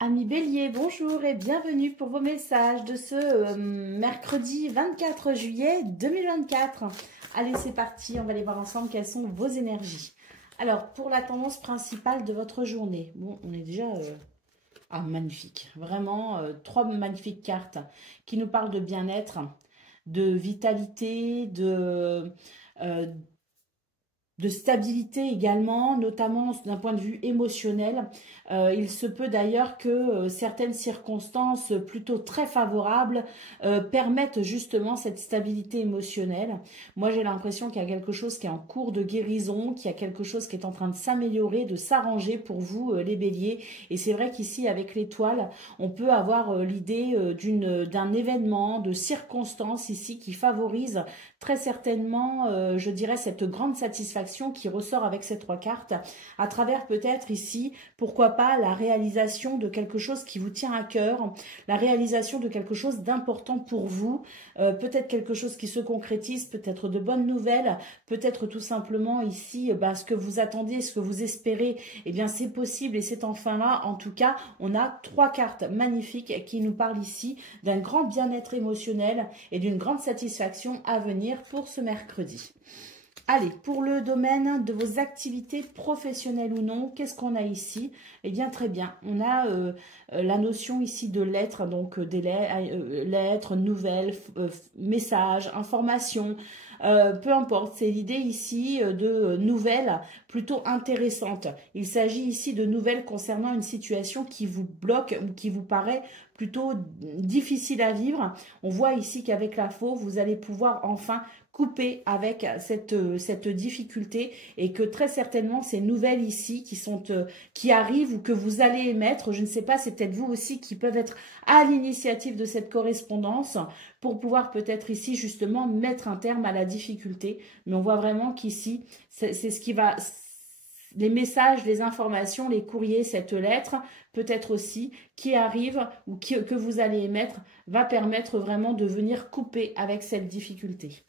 Amis Bélier, bonjour et bienvenue pour vos messages de ce mercredi 24 juillet 2024. Allez, c'est parti, on va aller voir ensemble quelles sont vos énergies. Alors, pour la tendance principale de votre journée, bon, on est déjà... magnifique, vraiment, trois magnifiques cartes qui nous parlent de bien-être, de vitalité, euh, de stabilité également, notamment d'un point de vue émotionnel. Il se peut d'ailleurs que certaines circonstances plutôt très favorables permettent justement cette stabilité émotionnelle. Moi, j'ai l'impression qu'il y a quelque chose qui est en cours de guérison, qu'il y a quelque chose qui est en train de s'améliorer, de s'arranger pour vous, les béliers. Et c'est vrai qu'ici, avec l'étoile, on peut avoir l'idée d'un événement, de circonstances ici qui favorisent très certainement, je dirais, cette grande satisfaction qui ressort avec ces trois cartes, à travers peut-être ici, pourquoi pas, la réalisation de quelque chose qui vous tient à cœur, la réalisation de quelque chose d'important pour vous, peut-être quelque chose qui se concrétise, peut-être de bonnes nouvelles, peut-être tout simplement ici, ce que vous attendiez, ce que vous espérez, eh bien c'est possible et c'est enfin là. En tout cas, on a trois cartes magnifiques qui nous parlent ici d'un grand bien-être émotionnel et d'une grande satisfaction à venir pour ce mercredi. Allez, pour le domaine de vos activités professionnelles ou non, qu'est-ce qu'on a ici? Eh bien, très bien. On a la notion ici de lettres, donc des lettres, nouvelles, messages, informations, peu importe. C'est l'idée ici de nouvelles plutôt intéressantes. Il s'agit ici de nouvelles concernant une situation qui vous bloque ou qui vous paraît plutôt difficile à vivre. On voit ici qu'avec la faux, vous allez pouvoir enfin couper avec cette difficulté et que très certainement ces nouvelles ici qui arrivent ou que vous allez émettre, je ne sais pas, c'est peut-être vous aussi qui peuvent être à l'initiative de cette correspondance pour pouvoir peut-être ici justement mettre un terme à la difficulté. Mais on voit vraiment qu'ici, c'est ce qui va... Les messages, les informations, les courriers, cette lettre, peut-être aussi, qui arrive ou que vous allez émettre, va permettre vraiment de venir couper avec cette difficulté.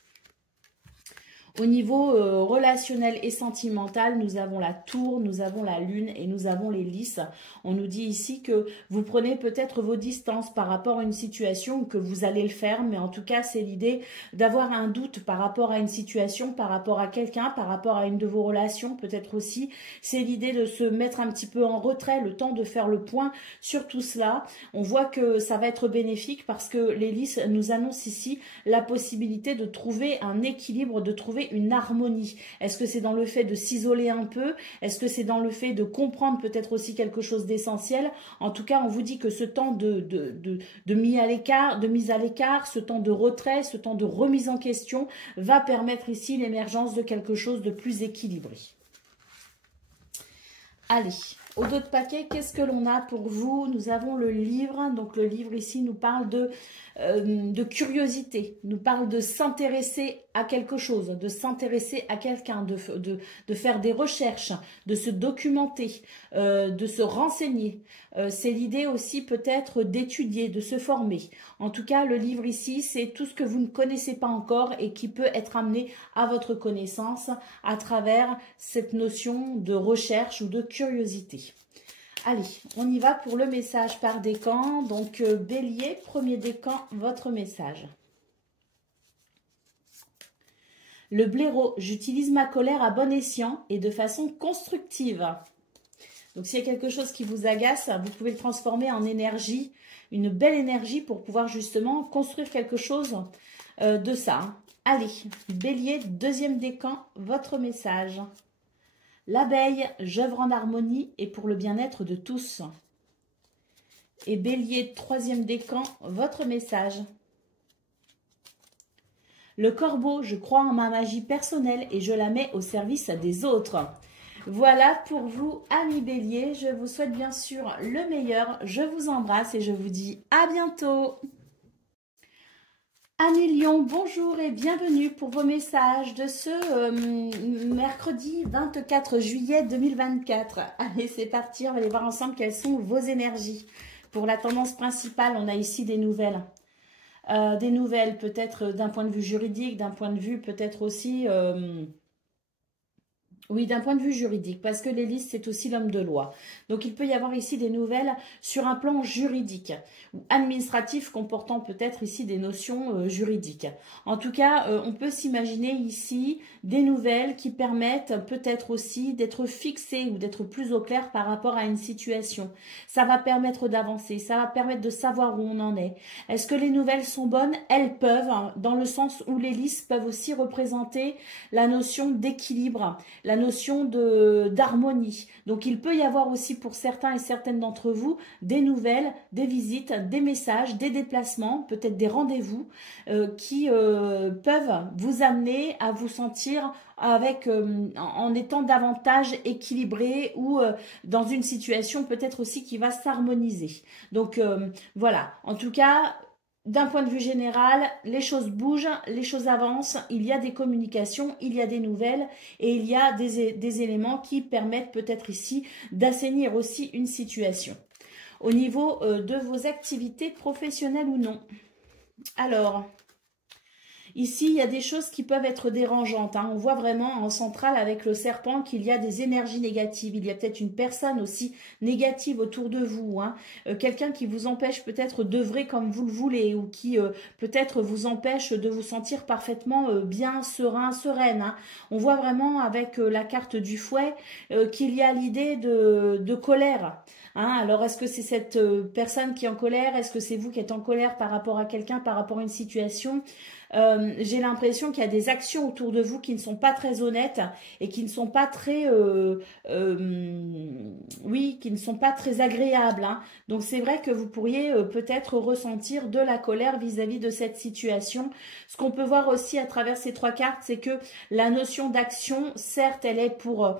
Au niveau relationnel et sentimental, nous avons la tour, nous avons la lune et nous avons les lys. On nous dit ici que vous prenez peut-être vos distances par rapport à une situation ou que vous allez le faire, mais en tout cas, c'est l'idée d'avoir un doute par rapport à une situation, par rapport à quelqu'un, par rapport à une de vos relations, peut-être aussi. C'est l'idée de se mettre un petit peu en retrait, le temps de faire le point sur tout cela. On voit que ça va être bénéfique parce que les lys nous annoncent ici la possibilité de trouver un équilibre, de trouver une harmonie. Est-ce que c'est dans le fait de s'isoler un peu? Est-ce que c'est dans le fait de comprendre peut-être aussi quelque chose d'essentiel? En tout cas, on vous dit que ce temps de mise à l'écart, ce temps de retrait, ce temps de remise en question va permettre ici l'émergence de quelque chose de plus équilibré. Allez, au dos de paquet, qu'est-ce que l'on a pour vous? Nous avons le livre. Donc le livre ici nous parle de curiosité, nous parle de s'intéresser à quelque chose, de s'intéresser à quelqu'un, de faire des recherches, de se documenter, de se renseigner. C'est l'idée aussi peut-être d'étudier, de se former. En tout cas, le livre ici, c'est tout ce que vous ne connaissez pas encore et qui peut être amené à votre connaissance à travers cette notion de recherche ou de curiosité. Allez, on y va pour le message par décan. Donc, Bélier, premier décan, votre message. Le blaireau, j'utilise ma colère à bon escient et de façon constructive. Donc, s'il y a quelque chose qui vous agace, vous pouvez le transformer en énergie, une belle énergie pour pouvoir justement construire quelque chose de ça. Allez, Bélier, deuxième décan, votre message. L'abeille, j'œuvre en harmonie et pour le bien-être de tous. Et Bélier, troisième décan, votre message. Le corbeau, je crois en ma magie personnelle et je la mets au service des autres. Voilà pour vous, amis Bélier. Je vous souhaite bien sûr le meilleur. Je vous embrasse et je vous dis à bientôt. Amis Lion, bonjour et bienvenue pour vos messages de ce mercredi 24 juillet 2024. Allez, c'est parti, on va aller voir ensemble quelles sont vos énergies. Pour la tendance principale, on a ici des nouvelles. Des nouvelles peut-être d'un point de vue juridique, d'un point de vue peut-être aussi Oui, d'un point de vue juridique, parce que l'hélice, c'est aussi l'homme de loi. Donc, il peut y avoir ici des nouvelles sur un plan juridique ou administratif comportant peut-être ici des notions juridiques. En tout cas, on peut s'imaginer ici des nouvelles qui permettent peut-être aussi d'être fixées ou d'être plus au clair par rapport à une situation. Ça va permettre d'avancer, ça va permettre de savoir où on en est. Est-ce que les nouvelles sont bonnes? Elles peuvent, hein, dans le sens où les hélices peuvent aussi représenter la notion d'équilibre, la notion d'harmonie. Donc il peut y avoir aussi pour certains et certaines d'entre vous des nouvelles, des visites, des messages, des déplacements, peut-être des rendez-vous qui peuvent vous amener à vous sentir avec en étant davantage équilibré ou dans une situation peut-être aussi qui va s'harmoniser. Donc voilà, en tout cas, d'un point de vue général, les choses bougent, les choses avancent, il y a des communications, il y a des nouvelles et il y a des éléments qui permettent peut-être ici d'assainir aussi une situation. Au niveau de vos activités professionnelles ou non. Alors, ici, il y a des choses qui peuvent être dérangeantes. Hein. On voit vraiment en centrale avec le serpent qu'il y a des énergies négatives. Il y a peut-être une personne aussi négative autour de vous. Hein. Quelqu'un qui vous empêche peut-être d'œuvrer comme vous le voulez ou qui peut-être vous empêche de vous sentir parfaitement bien, serein, sereine. Hein. On voit vraiment avec la carte du fouet qu'il y a l'idée de colère. Hein, alors, est-ce que c'est cette personne qui est en colère? Est-ce que c'est vous qui êtes en colère par rapport à quelqu'un, par rapport à une situation? J'ai l'impression qu'il y a des actions autour de vous qui ne sont pas très honnêtes et qui ne sont pas très, oui, qui ne sont pas très agréables. Hein. Donc c'est vrai que vous pourriez peut-être ressentir de la colère vis-à-vis de cette situation. Ce qu'on peut voir aussi à travers ces trois cartes, c'est que la notion d'action, certes, elle est pour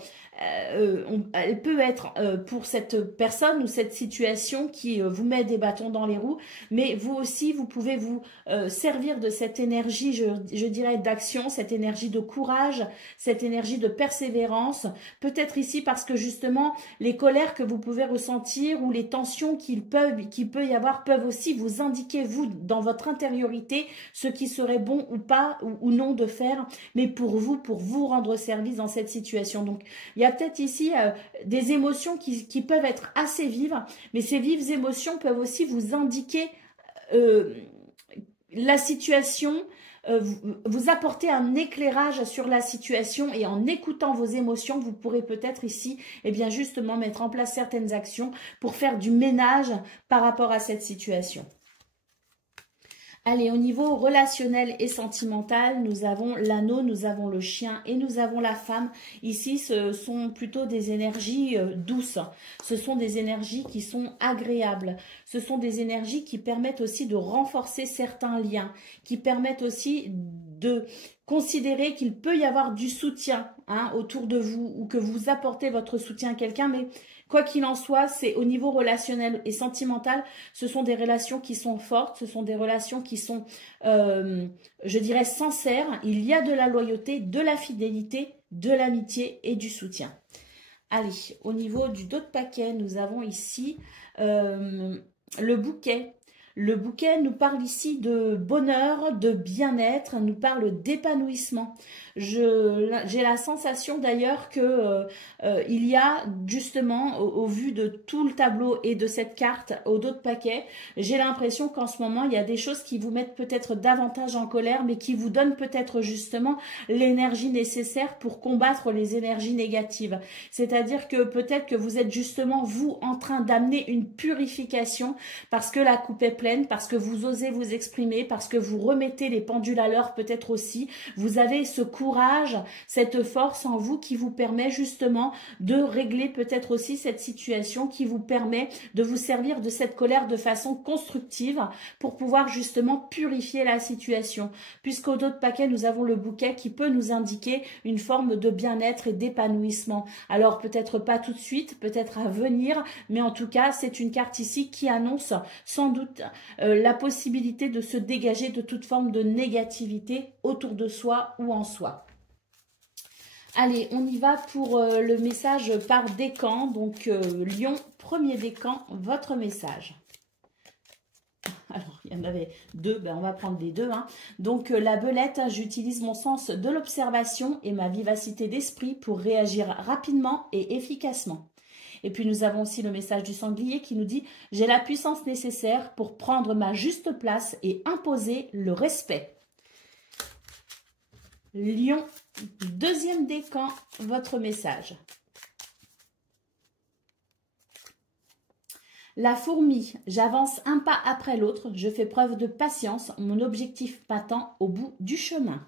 elle peut être pour cette personne ou cette situation qui vous met des bâtons dans les roues, mais vous aussi, vous pouvez vous servir de cette énergie, je dirais, d'action, cette énergie de courage, cette énergie de persévérance, peut-être ici parce que justement, les colères que vous pouvez ressentir ou les tensions qu'il peut y avoir peuvent aussi vous indiquer, vous, dans votre intériorité, ce qui serait bon ou pas, ou non de faire, mais pour vous rendre service dans cette situation. Donc, il y a peut-être ici des émotions qui peuvent être assez vives, mais ces vives émotions peuvent aussi vous indiquer la situation, vous apporter un éclairage sur la situation et en écoutant vos émotions, vous pourrez peut-être ici, eh bien justement, mettre en place certaines actions pour faire du ménage par rapport à cette situation. Allez, au niveau relationnel et sentimental, nous avons l'anneau, nous avons le chien et nous avons la femme. Ici, ce sont plutôt des énergies douces. Ce sont des énergies qui sont agréables. Ce sont des énergies qui permettent aussi de renforcer certains liens, qui permettent aussi de considérer qu'il peut y avoir du soutien autour de vous ou que vous apportez votre soutien à quelqu'un, mais quoi qu'il en soit, c'est au niveau relationnel et sentimental, ce sont des relations qui sont fortes, ce sont des relations qui sont, je dirais, sincères. Il y a de la loyauté, de la fidélité, de l'amitié et du soutien. Allez, au niveau du dos de paquet, nous avons ici le bouquet. Le bouquet nous parle ici de bonheur, de bien-être, nous parle d'épanouissement. J'ai la sensation d'ailleurs que il y a justement, au vu de tout le tableau et de cette carte au dos de paquet, j'ai l'impression qu'en ce moment, il y a des choses qui vous mettent peut-être davantage en colère, mais qui vous donnent peut-être justement l'énergie nécessaire pour combattre les énergies négatives. C'est-à-dire que peut-être que vous êtes justement, vous, en train d'amener une purification parce que la coupe est pleine, parce que vous osez vous exprimer, parce que vous remettez les pendules à l'heure peut-être aussi. Vous avez ce courage, cette force en vous qui vous permet justement de régler peut-être aussi cette situation, qui vous permet de vous servir de cette colère de façon constructive pour pouvoir justement purifier la situation. Puisqu'au dos de paquet, nous avons le bouquet qui peut nous indiquer une forme de bien-être et d'épanouissement. Alors peut-être pas tout de suite, peut-être à venir, mais en tout cas, c'est une carte ici qui annonce sans doute la possibilité de se dégager de toute forme de négativité autour de soi ou en soi. Allez, on y va pour le message par décan. Donc, Lion, premier décan, votre message. Alors, il y en avait deux, ben on va prendre les deux. Hein. Donc la belette, j'utilise mon sens de l'observation et ma vivacité d'esprit pour réagir rapidement et efficacement. Et puis nous avons aussi le message du sanglier qui nous dit « J'ai la puissance nécessaire pour prendre ma juste place et imposer le respect ». Lion, deuxième décan, votre message. La fourmi, j'avance un pas après l'autre, je fais preuve de patience, mon objectif m'attend au bout du chemin.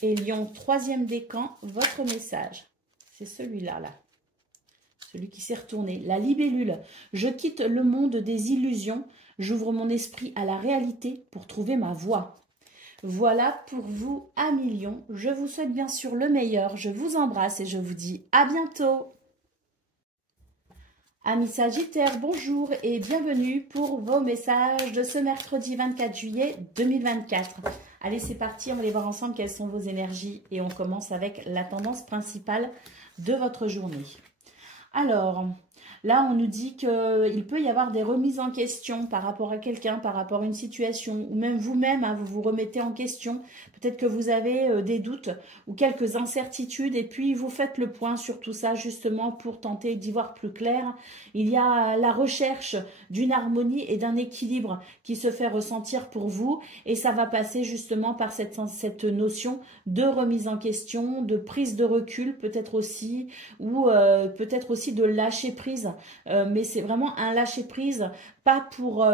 Et Lion, troisième décan, votre message. C'est celui-là, là. Celui qui s'est retourné. La libellule, je quitte le monde des illusions, j'ouvre mon esprit à la réalité pour trouver ma voie. Voilà pour vous, amis Lion. Je vous souhaite bien sûr le meilleur, je vous embrasse et je vous dis à bientôt. Amis Sagittaires, bonjour et bienvenue pour vos messages de ce mercredi 24 juillet 2024. Allez, c'est parti, on va aller voir ensemble quelles sont vos énergies et on commence avec la tendance principale de votre journée. Alors, là, on nous dit qu'il peut y avoir des remises en question par rapport à quelqu'un, par rapport à une situation, ou même vous-même, hein, vous vous remettez en question. Peut-être que vous avez des doutes ou quelques incertitudes et puis vous faites le point sur tout ça justement pour tenter d'y voir plus clair. Il y a la recherche d'une harmonie et d'un équilibre qui se fait ressentir pour vous et ça va passer justement par cette notion de remise en question, de prise de recul peut-être aussi, ou peut-être aussi de lâcher prise. Mais c'est vraiment un lâcher prise, pas pour...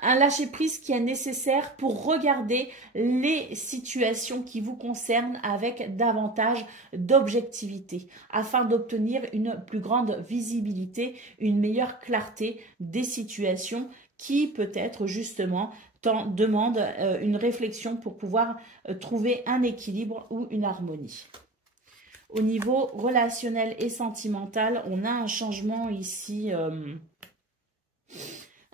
un lâcher-prise qui est nécessaire pour regarder les situations qui vous concernent avec davantage d'objectivité afin d'obtenir une plus grande visibilité, une meilleure clarté des situations qui peut-être justement demandent une réflexion pour pouvoir trouver un équilibre ou une harmonie. Au niveau relationnel et sentimental, on a un changement ici...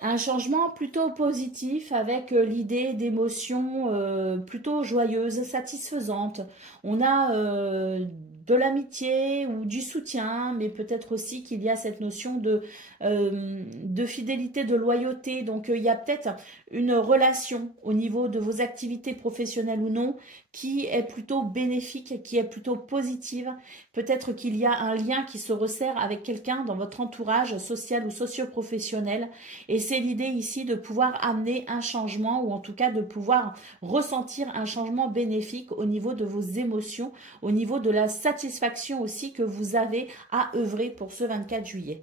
un changement plutôt positif avec l'idée d'émotions plutôt joyeuses, satisfaisantes. On a de l'amitié ou du soutien, mais peut-être aussi qu'il y a cette notion de fidélité, de loyauté. Donc il y a peut-être une relation au niveau de vos activités professionnelles ou non qui est plutôt bénéfique, qui est plutôt positive. Peut-être qu'il y a un lien qui se resserre avec quelqu'un dans votre entourage social ou socio-professionnel. Et c'est l'idée ici de pouvoir amener un changement ou en tout cas de pouvoir ressentir un changement bénéfique au niveau de vos émotions, au niveau de la satisfaction aussi que vous avez à œuvrer pour ce 24 juillet.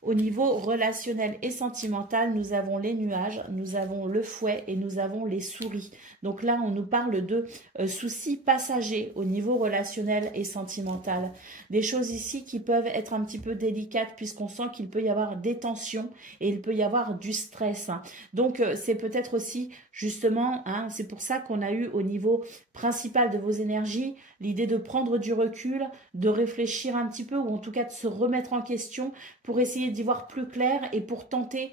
Au niveau relationnel et sentimental, nous avons les nuages, nous avons le fouet et nous avons les souris. Donc là, on nous parle de soucis passagers au niveau relationnel et sentimental. Des choses ici qui peuvent être un petit peu délicates puisqu'on sent qu'il peut y avoir des tensions et il peut y avoir du stress. Donc c'est peut-être aussi justement, hein, c'est pour ça qu'on a eu au niveau principal de vos énergies l'idée de prendre du recul, de réfléchir un petit peu ou en tout cas de se remettre en question pour essayer d'y voir plus clair et pour tenter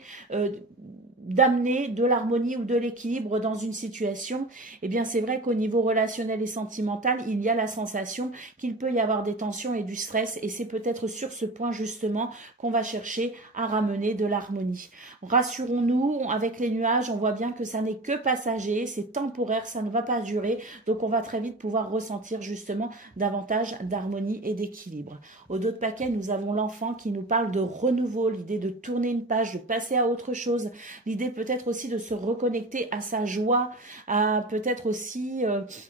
d'amener de l'harmonie ou de l'équilibre dans une situation. Eh bien c'est vrai qu'au niveau relationnel et sentimental, il y a la sensation qu'il peut y avoir des tensions et du stress et c'est peut-être sur ce point justement qu'on va chercher à ramener de l'harmonie. Rassurons-nous, avec les nuages, on voit bien que ça n'est que passager, c'est temporaire, ça ne va pas durer, donc on va très vite pouvoir ressentir justement davantage d'harmonie et d'équilibre. Au dos de paquet, nous avons l'enfant qui nous parle de renouveau, l'idée de tourner une page, de passer à autre chose, l'idée peut-être aussi de se reconnecter à sa joie, à peut-être aussi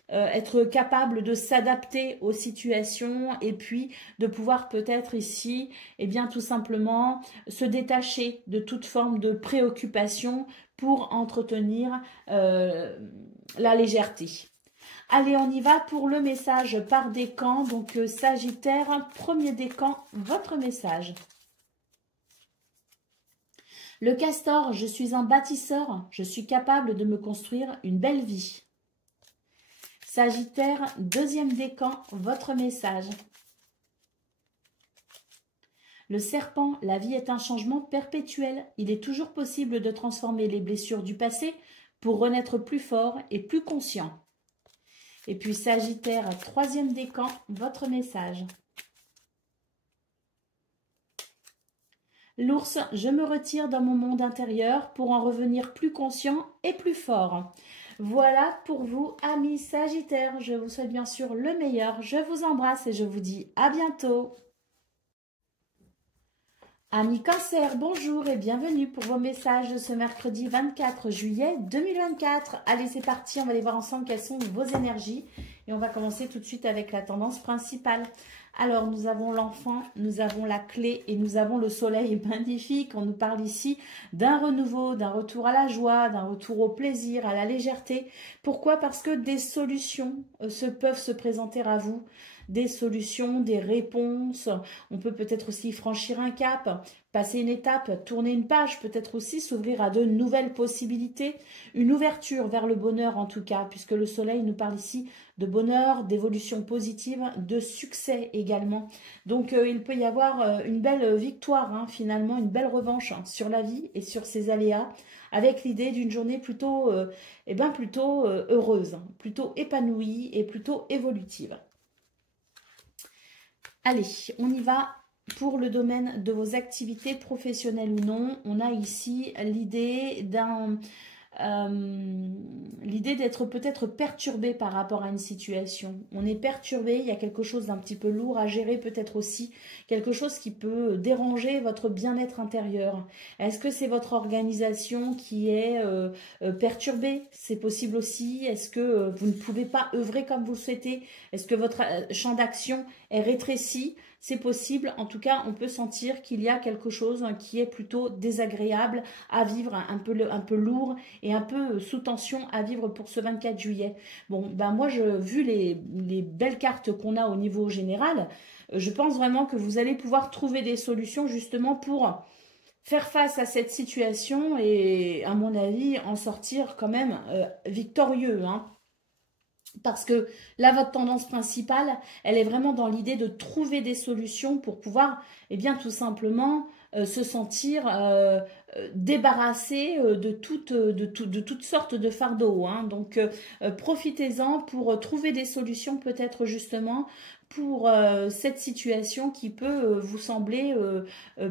être capable de s'adapter aux situations et puis de pouvoir peut-être ici, eh bien tout simplement se détacher de toute forme de préoccupation pour entretenir la légèreté. Allez, on y va pour le message par décan. Donc, Sagittaire, premier décan, votre message. Le castor, je suis un bâtisseur. Je suis capable de me construire une belle vie. Sagittaire, deuxième décan, votre message. Le serpent, la vie est un changement perpétuel. Il est toujours possible de transformer les blessures du passé pour renaître plus fort et plus conscient. Et puis Sagittaire, troisième décan, votre message. L'ours, je me retire dans mon monde intérieur pour en revenir plus conscient et plus fort. Voilà pour vous, amis Sagittaires. Je vous souhaite bien sûr le meilleur. Je vous embrasse et je vous dis à bientôt. Amis Cancer, bonjour et bienvenue pour vos messages de ce mercredi 24 juillet 2024. Allez, c'est parti, on va aller voir ensemble quelles sont vos énergies. Et on va commencer tout de suite avec la tendance principale. Alors, nous avons l'enfant, nous avons la clé et nous avons le soleil magnifique. On nous parle ici d'un renouveau, d'un retour à la joie, d'un retour au plaisir, à la légèreté. Pourquoi? Parce que des solutions peuvent se présenter à vous. Des solutions, des réponses. On peut peut-être aussi franchir un cap, passer une étape, tourner une page, peut-être aussi s'ouvrir à de nouvelles possibilités. Une ouverture vers le bonheur en tout cas, puisque le soleil nous parle ici de bonheur, d'évolution positive, de succès également. Donc il peut y avoir une belle victoire, hein, finalement, une belle revanche sur la vie et sur ses aléas, avec l'idée d'une journée plutôt, plutôt heureuse, plutôt épanouie et plutôt évolutive. Allez, on y va pour le domaine de vos activités professionnelles ou non. On a ici l'idée d'être peut-être perturbé par rapport à une situation. On est perturbé, il y a quelque chose d'un petit peu lourd à gérer, peut-être aussi quelque chose qui peut déranger votre bien-être intérieur. Est-ce que c'est votre organisation qui est perturbée? C'est possible aussi. Est-ce que vous ne pouvez pas œuvrer comme vous le souhaitez? Est-ce que votre champ d'action est rétréci? C'est possible. En tout cas, on peut sentir qu'il y a quelque chose qui est plutôt désagréable à vivre, un peu lourd et un peu sous tension à vivre pour ce 24 juillet. Bon, ben moi, vu les belles cartes qu'on a au niveau général, je pense vraiment que vous allez pouvoir trouver des solutions justement pour faire face à cette situation et, à mon avis, en sortir quand même victorieux, hein. Parce que là, votre tendance principale, elle est vraiment dans l'idée de trouver des solutions pour pouvoir, tout simplement, se sentir débarrassé de toutes sortes de fardeaux, hein. Donc, profitez-en pour trouver des solutions peut-être justement pour cette situation qui peut vous sembler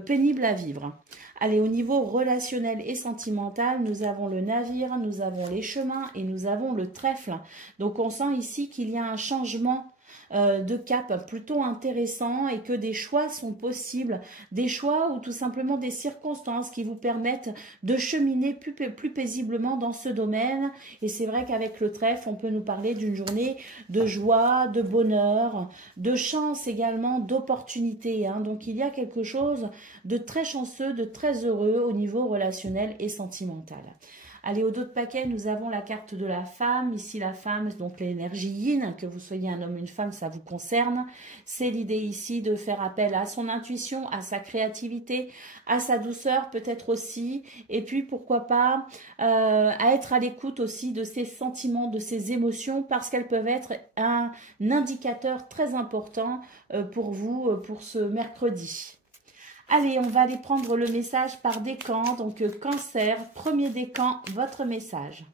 pénible à vivre. Allez, au niveau relationnel et sentimental, nous avons le navire, nous avons les chemins et nous avons le trèfle. Donc, on sent ici qu'il y a un changement de cap plutôt intéressant et que des choix sont possibles, des choix ou tout simplement des circonstances qui vous permettent de cheminer plus paisiblement dans ce domaine. Et c'est vrai qu'avec le trèfle, on peut nous parler d'une journée de joie, de bonheur, de chance également, d'opportunité, hein. Donc il y a quelque chose de très chanceux, de très heureux au niveau relationnel et sentimental. Allez, au dos de paquet, nous avons la carte de la femme. Ici, la femme, donc l'énergie yin, que vous soyez un homme ou une femme, ça vous concerne. C'est l'idée ici de faire appel à son intuition, à sa créativité, à sa douceur peut-être aussi. Et puis, pourquoi pas, à être à l'écoute aussi de ses sentiments, de ses émotions, parce qu'elles peuvent être un indicateur très important pour vous, pour ce mercredi. Allez, on va aller prendre le message par décan. Donc, Cancer, premier décan, votre message.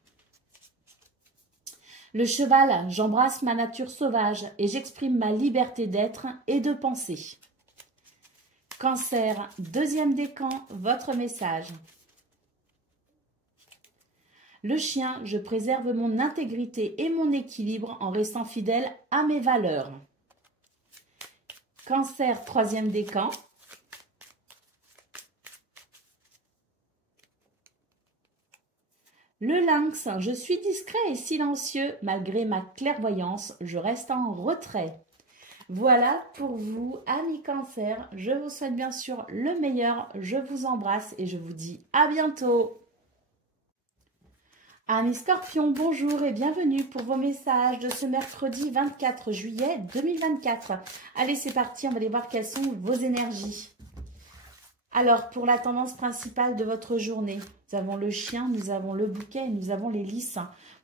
Le cheval, j'embrasse ma nature sauvage et j'exprime ma liberté d'être et de penser. Cancer, deuxième décan, votre message. Le chien, je préserve mon intégrité et mon équilibre en restant fidèle à mes valeurs. Cancer, troisième décan. Le lynx, je suis discret et silencieux, malgré ma clairvoyance, je reste en retrait. Voilà pour vous, amis Cancer. Je vous souhaite bien sûr le meilleur, je vous embrasse et je vous dis à bientôt. Amis Scorpions, bonjour et bienvenue pour vos messages de ce mercredi 24 juillet 2024. Allez, c'est parti, on va aller voir quelles sont vos énergies. Alors, pour la tendance principale de votre journée, nous avons le chien, nous avons le bouquet et nous avons les lys.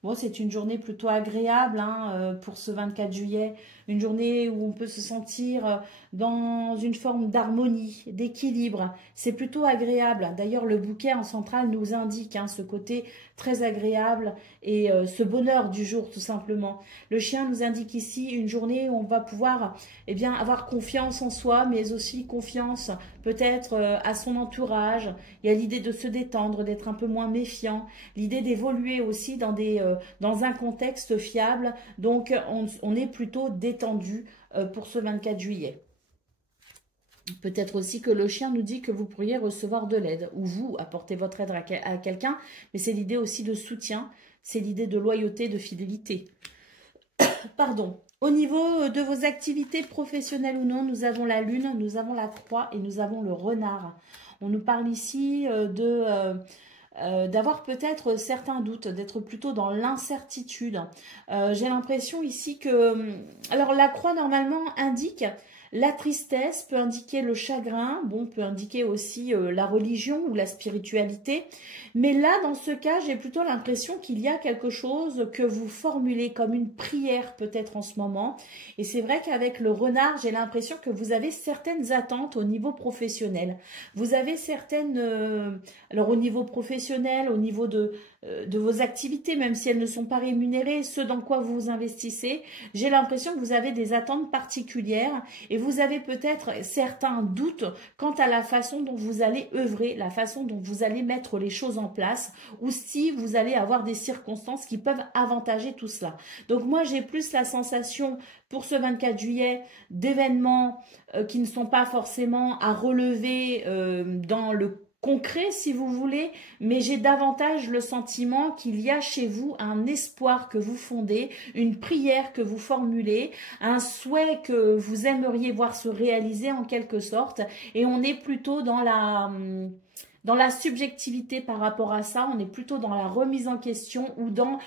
Bon, c'est une journée plutôt agréable hein, pour ce 24 juillet. Une journée où on peut se sentir dans une forme d'harmonie, d'équilibre. C'est plutôt agréable. D'ailleurs, le bouquet en centrale nous indique hein, ce côté très agréable et ce bonheur du jour tout simplement. Le chien nous indique ici une journée où on va pouvoir eh bien, avoir confiance en soi, mais aussi confiance peut-être à son entourage. Il y a l'idée de se détendre, d'être un peu moins méfiant, l'idée d'évoluer aussi dans un contexte fiable. Donc, on est plutôt détendu pour ce 24 juillet. Peut-être aussi que le chien nous dit que vous pourriez recevoir de l'aide ou vous apporter votre aide à quelqu'un, mais c'est l'idée aussi de soutien, c'est l'idée de loyauté, de fidélité. Pardon. Au niveau de vos activités professionnelles ou non, nous avons la lune, nous avons la croix et nous avons le renard. On nous parle ici d'avoir peut-être certains doutes, d'être plutôt dans l'incertitude. J'ai l'impression ici que... Alors la croix normalement indique... La tristesse peut indiquer le chagrin, bon, peut indiquer aussi la religion ou la spiritualité. Mais là, dans ce cas, j'ai plutôt l'impression qu'il y a quelque chose que vous formulez comme une prière peut-être en ce moment. Et c'est vrai qu'avec le renard, j'ai l'impression que vous avez certaines attentes au niveau professionnel. Vous avez certaines... alors au niveau professionnel, au niveau de vos activités, même si elles ne sont pas rémunérées, ce dans quoi vous vous investissez, j'ai l'impression que vous avez des attentes particulières et vous avez peut-être certains doutes quant à la façon dont vous allez œuvrer, la façon dont vous allez mettre les choses en place ou si vous allez avoir des circonstances qui peuvent avantager tout cela. Donc moi, j'ai plus la sensation pour ce 24 juillet d'événements qui ne sont pas forcément à relever dans le concret si vous voulez, mais j'ai davantage le sentiment qu'il y a chez vous un espoir que vous fondez, une prière que vous formulez, un souhait que vous aimeriez voir se réaliser en quelque sorte, et on est plutôt dans la subjectivité par rapport à ça, on est plutôt dans la remise en question ou dans,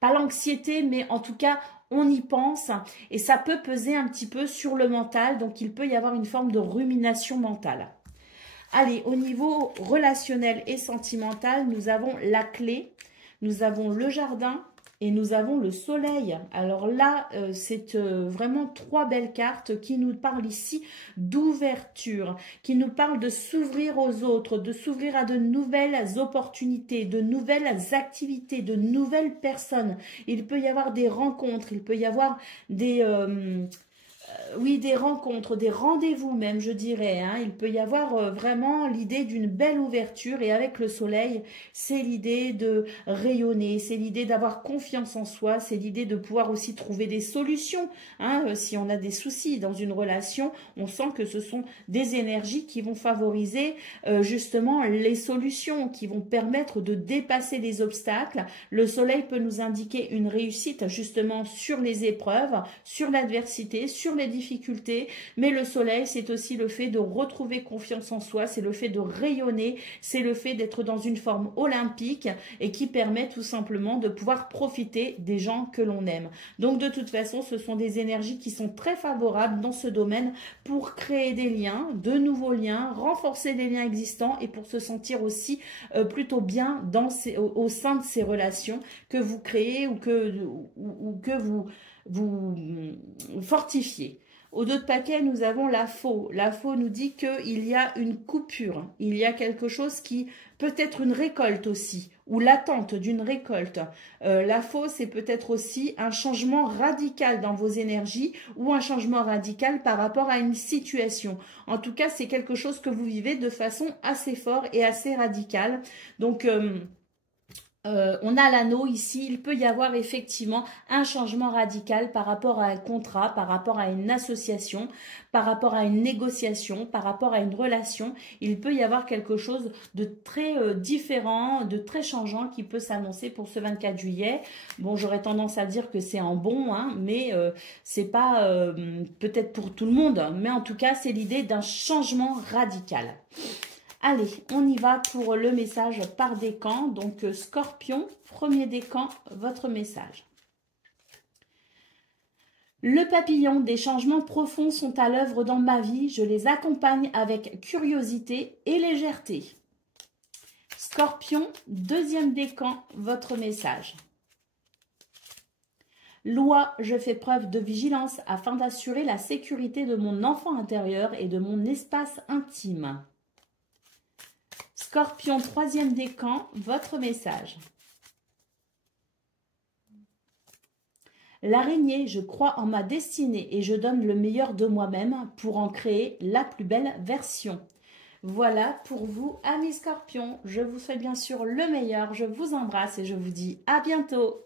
pas l'anxiété, mais en tout cas, on y pense et ça peut peser un petit peu sur le mental, donc il peut y avoir une forme de rumination mentale. Allez, au niveau relationnel et sentimental, nous avons la clé, nous avons le jardin et nous avons le soleil. Alors là, c'est vraiment trois belles cartes qui nous parlent ici d'ouverture, qui nous parlent de s'ouvrir aux autres, de s'ouvrir à de nouvelles opportunités, de nouvelles activités, de nouvelles personnes. Il peut y avoir des rencontres, il peut y avoir des... oui, des rencontres, des rendez-vous même, je dirais. Hein. Il peut y avoir vraiment l'idée d'une belle ouverture et avec le soleil, c'est l'idée de rayonner, c'est l'idée d'avoir confiance en soi, c'est l'idée de pouvoir aussi trouver des solutions. Hein. Si on a des soucis dans une relation, on sent que ce sont des énergies qui vont favoriser justement les solutions, qui vont permettre de dépasser les obstacles. Le soleil peut nous indiquer une réussite justement sur les épreuves, sur l'adversité, sur les difficultés, mais le soleil, c'est aussi le fait de retrouver confiance en soi, c'est le fait de rayonner, c'est le fait d'être dans une forme olympique et qui permet tout simplement de pouvoir profiter des gens que l'on aime. Donc de toute façon, ce sont des énergies qui sont très favorables dans ce domaine pour créer des liens, de nouveaux liens, renforcer les liens existants et pour se sentir aussi plutôt bien au sein de ces relations que vous créez ou que vous fortifiez. Au dos de paquet, nous avons la faux. La faux nous dit qu'il y a une coupure, il y a quelque chose qui peut être une récolte aussi, ou l'attente d'une récolte. La faux, c'est peut-être aussi un changement radical dans vos énergies ou un changement radical par rapport à une situation. En tout cas, c'est quelque chose que vous vivez de façon assez forte et assez radicale. Donc... on a l'anneau ici, il peut y avoir effectivement un changement radical par rapport à un contrat, par rapport à une association, par rapport à une négociation, par rapport à une relation. Il peut y avoir quelque chose de très différent, de très changeant qui peut s'annoncer pour ce 24 juillet. Bon, j'aurais tendance à dire que c'est en bon, hein, mais c'est pas peut-être pour tout le monde, mais en tout cas, c'est l'idée d'un changement radical. Allez, on y va pour le message par décan. Donc, Scorpion, premier décan, votre message. Le papillon, des changements profonds sont à l'œuvre dans ma vie. Je les accompagne avec curiosité et légèreté. Scorpion, deuxième décan, votre message. Loi, je fais preuve de vigilance afin d'assurer la sécurité de mon enfant intérieur et de mon espace intime. Scorpion, troisième décan, votre message. L'araignée, je crois en ma destinée et je donne le meilleur de moi-même pour en créer la plus belle version. Voilà pour vous, amis Scorpions. Je vous souhaite bien sûr le meilleur. Je vous embrasse et je vous dis à bientôt.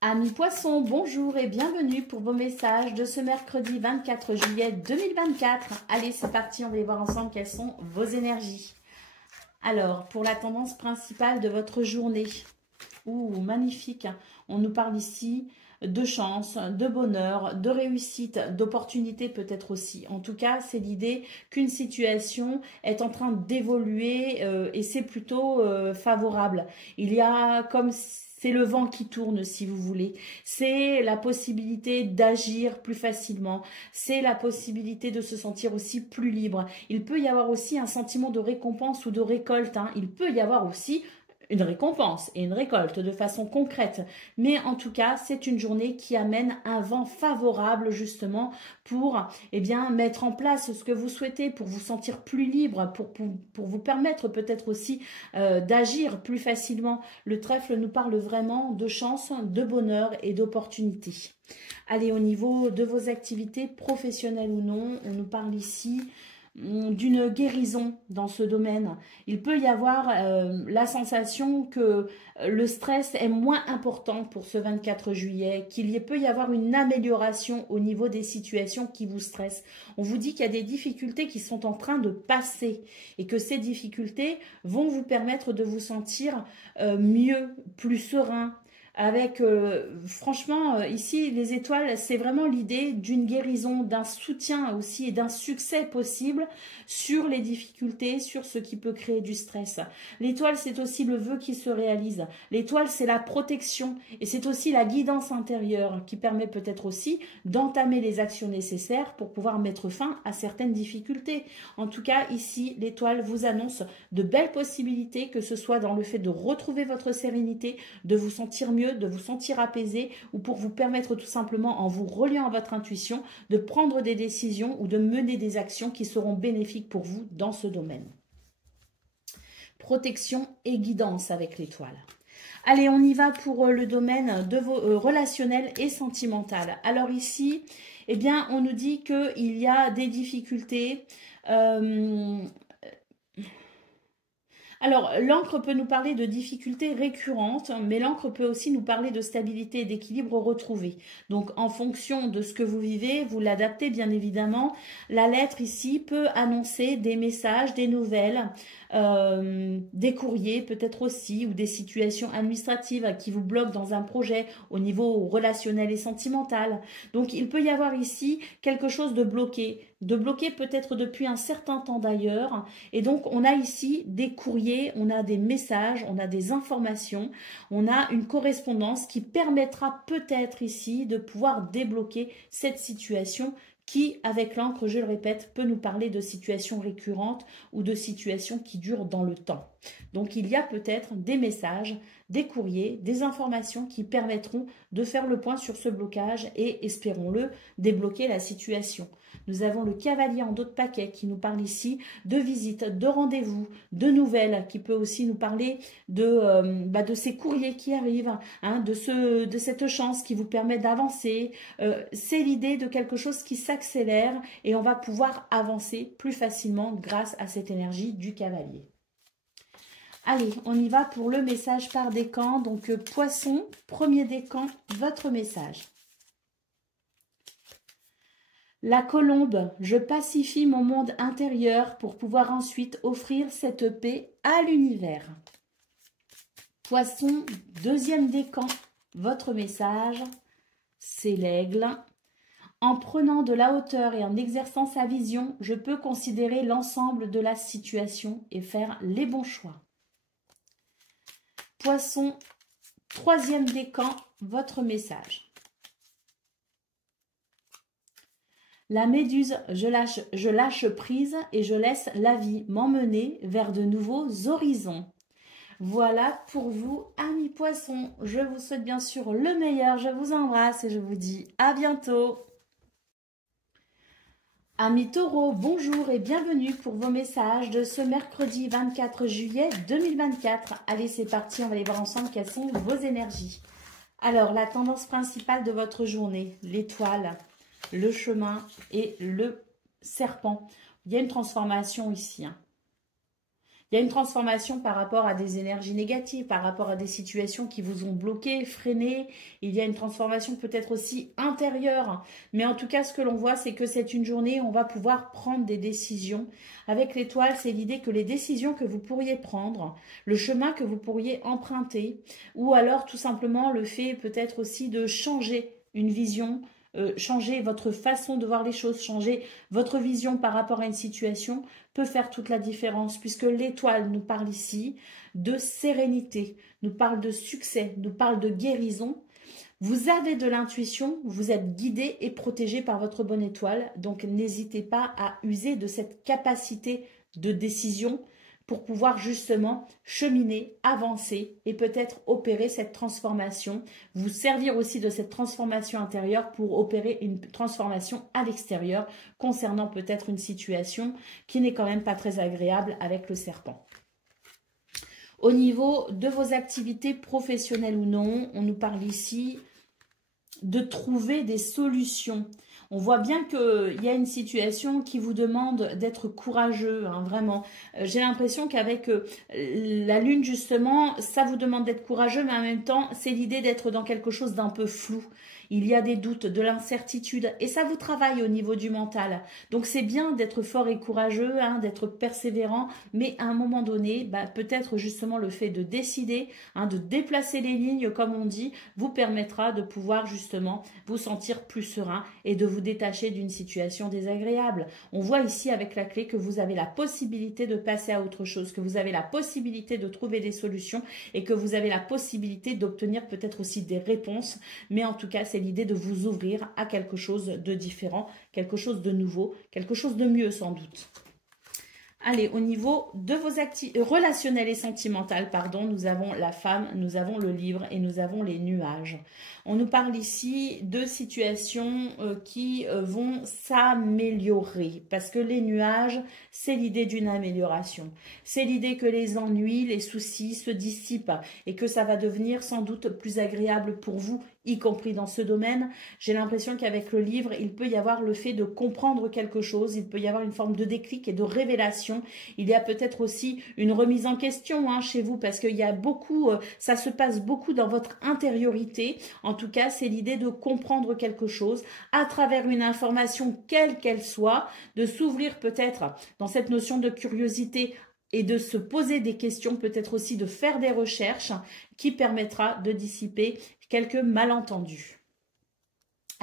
Amis Poissons, bonjour et bienvenue pour vos messages de ce mercredi 24 juillet 2024. Allez, c'est parti, on va voir ensemble quelles sont vos énergies. Alors, pour la tendance principale de votre journée. Ouh, magnifique. On nous parle ici de chance, de bonheur, de réussite, d'opportunité peut-être aussi. En tout cas, c'est l'idée qu'une situation est en train d'évoluer et c'est plutôt favorable. Il y a comme... C'est le vent qui tourne, si vous voulez. C'est la possibilité d'agir plus facilement. C'est la possibilité de se sentir aussi plus libre. Il peut y avoir aussi un sentiment de récompense ou de récolte. Il peut y avoir aussi une récompense et une récolte de façon concrète. Mais en tout cas, c'est une journée qui amène un vent favorable justement pour mettre en place ce que vous souhaitez, pour vous sentir plus libre, pour vous permettre peut-être aussi d'agir plus facilement. Le trèfle nous parle vraiment de chance, de bonheur et d'opportunité. Allez, au niveau de vos activités professionnelles ou non, on nous parle ici d'une guérison dans ce domaine. Il peut y avoir la sensation que le stress est moins important pour ce 24 juillet, qu'il peut y avoir une amélioration au niveau des situations qui vous stressent. On vous dit qu'il y a des difficultés qui sont en train de passer et que ces difficultés vont vous permettre de vous sentir mieux, plus serein. Avec, franchement, ici, les étoiles, c'est vraiment l'idée d'une guérison, d'un soutien aussi et d'un succès possible sur les difficultés, sur ce qui peut créer du stress. L'étoile, c'est aussi le vœu qui se réalise. L'étoile, c'est la protection et c'est aussi la guidance intérieure qui permet peut-être aussi d'entamer les actions nécessaires pour pouvoir mettre fin à certaines difficultés. En tout cas, ici, l'étoile vous annonce de belles possibilités, que ce soit dans le fait de retrouver votre sérénité, de vous sentir mieux, de vous sentir apaisé ou pour vous permettre tout simplement, en vous reliant à votre intuition, de prendre des décisions ou de mener des actions qui seront bénéfiques pour vous dans ce domaine. Protection et guidance avec l'étoile. Allez, on y va pour le domaine de vos relationnel et sentimental. Alors ici, on nous dit qu'il y a des difficultés. Alors, l'encre peut nous parler de difficultés récurrentes, mais l'encre peut aussi nous parler de stabilité et d'équilibre retrouvé. Donc, en fonction de ce que vous vivez, vous l'adaptez bien évidemment. La lettre ici peut annoncer des messages, des nouvelles, des courriers peut-être aussi, ou des situations administratives qui vous bloquent dans un projet au niveau relationnel et sentimental. Donc, il peut y avoir ici quelque chose de bloqué peut-être depuis un certain temps d'ailleurs. Et donc, on a ici des courriers, on a des messages, on a des informations, on a une correspondance qui permettra peut-être ici de pouvoir débloquer cette situation qui, avec l'encre, je le répète, peut nous parler de situations récurrentes ou de situations qui durent dans le temps. Donc, il y a peut-être des messages, des courriers, des informations qui permettront de faire le point sur ce blocage et, espérons-le, débloquer la situation. Nous avons le cavalier en dos de paquet qui nous parle ici de visites, de rendez-vous, de nouvelles, qui peut aussi nous parler de ces courriers qui arrivent, de cette chance qui vous permet d'avancer. C'est l'idée de quelque chose qui s'accélère et on va pouvoir avancer plus facilement grâce à cette énergie du cavalier. Allez, on y va pour le message par décan. Donc, Poisson, premier décan, votre message. La colombe, je pacifie mon monde intérieur pour pouvoir ensuite offrir cette paix à l'univers. Poisson, deuxième décan, votre message, c'est l'aigle. En prenant de la hauteur et en exerçant sa vision, je peux considérer l'ensemble de la situation et faire les bons choix. Poisson, troisième décan, votre message. La méduse, je lâche prise et je laisse la vie m'emmener vers de nouveaux horizons. Voilà pour vous, amis poissons. Je vous souhaite bien sûr le meilleur. Je vous embrasse et je vous dis à bientôt. Amis taureaux, bonjour et bienvenue pour vos messages de ce mercredi 24 juillet 2024. Allez, c'est parti, on va aller voir ensemble quelles sont vos énergies. Alors, la tendance principale de votre journée, l'étoile, le chemin et le serpent. Il y a une transformation ici. Il y a une transformation par rapport à des énergies négatives, par rapport à des situations qui vous ont bloqué, freiné. Il y a une transformation peut-être aussi intérieure. Mais en tout cas, ce que l'on voit, c'est que c'est une journée où on va pouvoir prendre des décisions. Avec l'étoile, c'est l'idée que les décisions que vous pourriez prendre, le chemin que vous pourriez emprunter, ou alors tout simplement le fait peut-être aussi de changer une vision, changer votre façon de voir les choses, changer votre vision par rapport à une situation peut faire toute la différence puisque l'étoile nous parle ici de sérénité, nous parle de succès, nous parle de guérison. Vous avez de l'intuition, vous êtes guidé et protégé par votre bonne étoile, donc n'hésitez pas à user de cette capacité de décision pour pouvoir justement cheminer, avancer et peut-être opérer cette transformation, vous servir aussi de cette transformation intérieure pour opérer une transformation à l'extérieur concernant peut-être une situation qui n'est quand même pas très agréable avec le serpent. Au niveau de vos activités professionnelles ou non, on nous parle ici de trouver des solutions. On voit bien qu'il y a une situation qui vous demande d'être courageux, hein, vraiment. J'ai l'impression qu'avec la lune, justement, ça vous demande d'être courageux, mais en même temps, c'est l'idée d'être dans quelque chose d'un peu flou. Il y a des doutes, de l'incertitude, et ça vous travaille au niveau du mental. Donc c'est bien d'être fort et courageux, hein, d'être persévérant, mais à un moment donné, peut-être justement le fait de décider, hein, de déplacer les lignes, comme on dit, vous permettra de pouvoir justement vous sentir plus serein et de vous détacher d'une situation désagréable. On voit ici avec la clé que vous avez la possibilité de passer à autre chose, que vous avez la possibilité de trouver des solutions et que vous avez la possibilité d'obtenir peut-être aussi des réponses, mais en tout cas c'est l'idée de vous ouvrir à quelque chose de différent, quelque chose de nouveau, quelque chose de mieux sans doute. Allez, au niveau de vos relationnelles et sentimentales, pardon, nous avons la femme, nous avons le livre et nous avons les nuages. On nous parle ici de situations qui vont s'améliorer parce que les nuages, c'est l'idée d'une amélioration. C'est l'idée que les ennuis, les soucis se dissipent et que ça va devenir sans doute plus agréable pour vous, y compris dans ce domaine. J'ai l'impression qu'avec le livre, il peut y avoir le fait de comprendre quelque chose, il peut y avoir une forme de déclic et de révélation. Il y a peut-être aussi une remise en question chez vous parce qu'il y a beaucoup, ça se passe beaucoup dans votre intériorité. En tout cas, c'est l'idée de comprendre quelque chose à travers une information quelle qu'elle soit, de s'ouvrir peut-être dans cette notion de curiosité et de se poser des questions, peut-être aussi de faire des recherches qui permettra de dissiper quelques malentendus.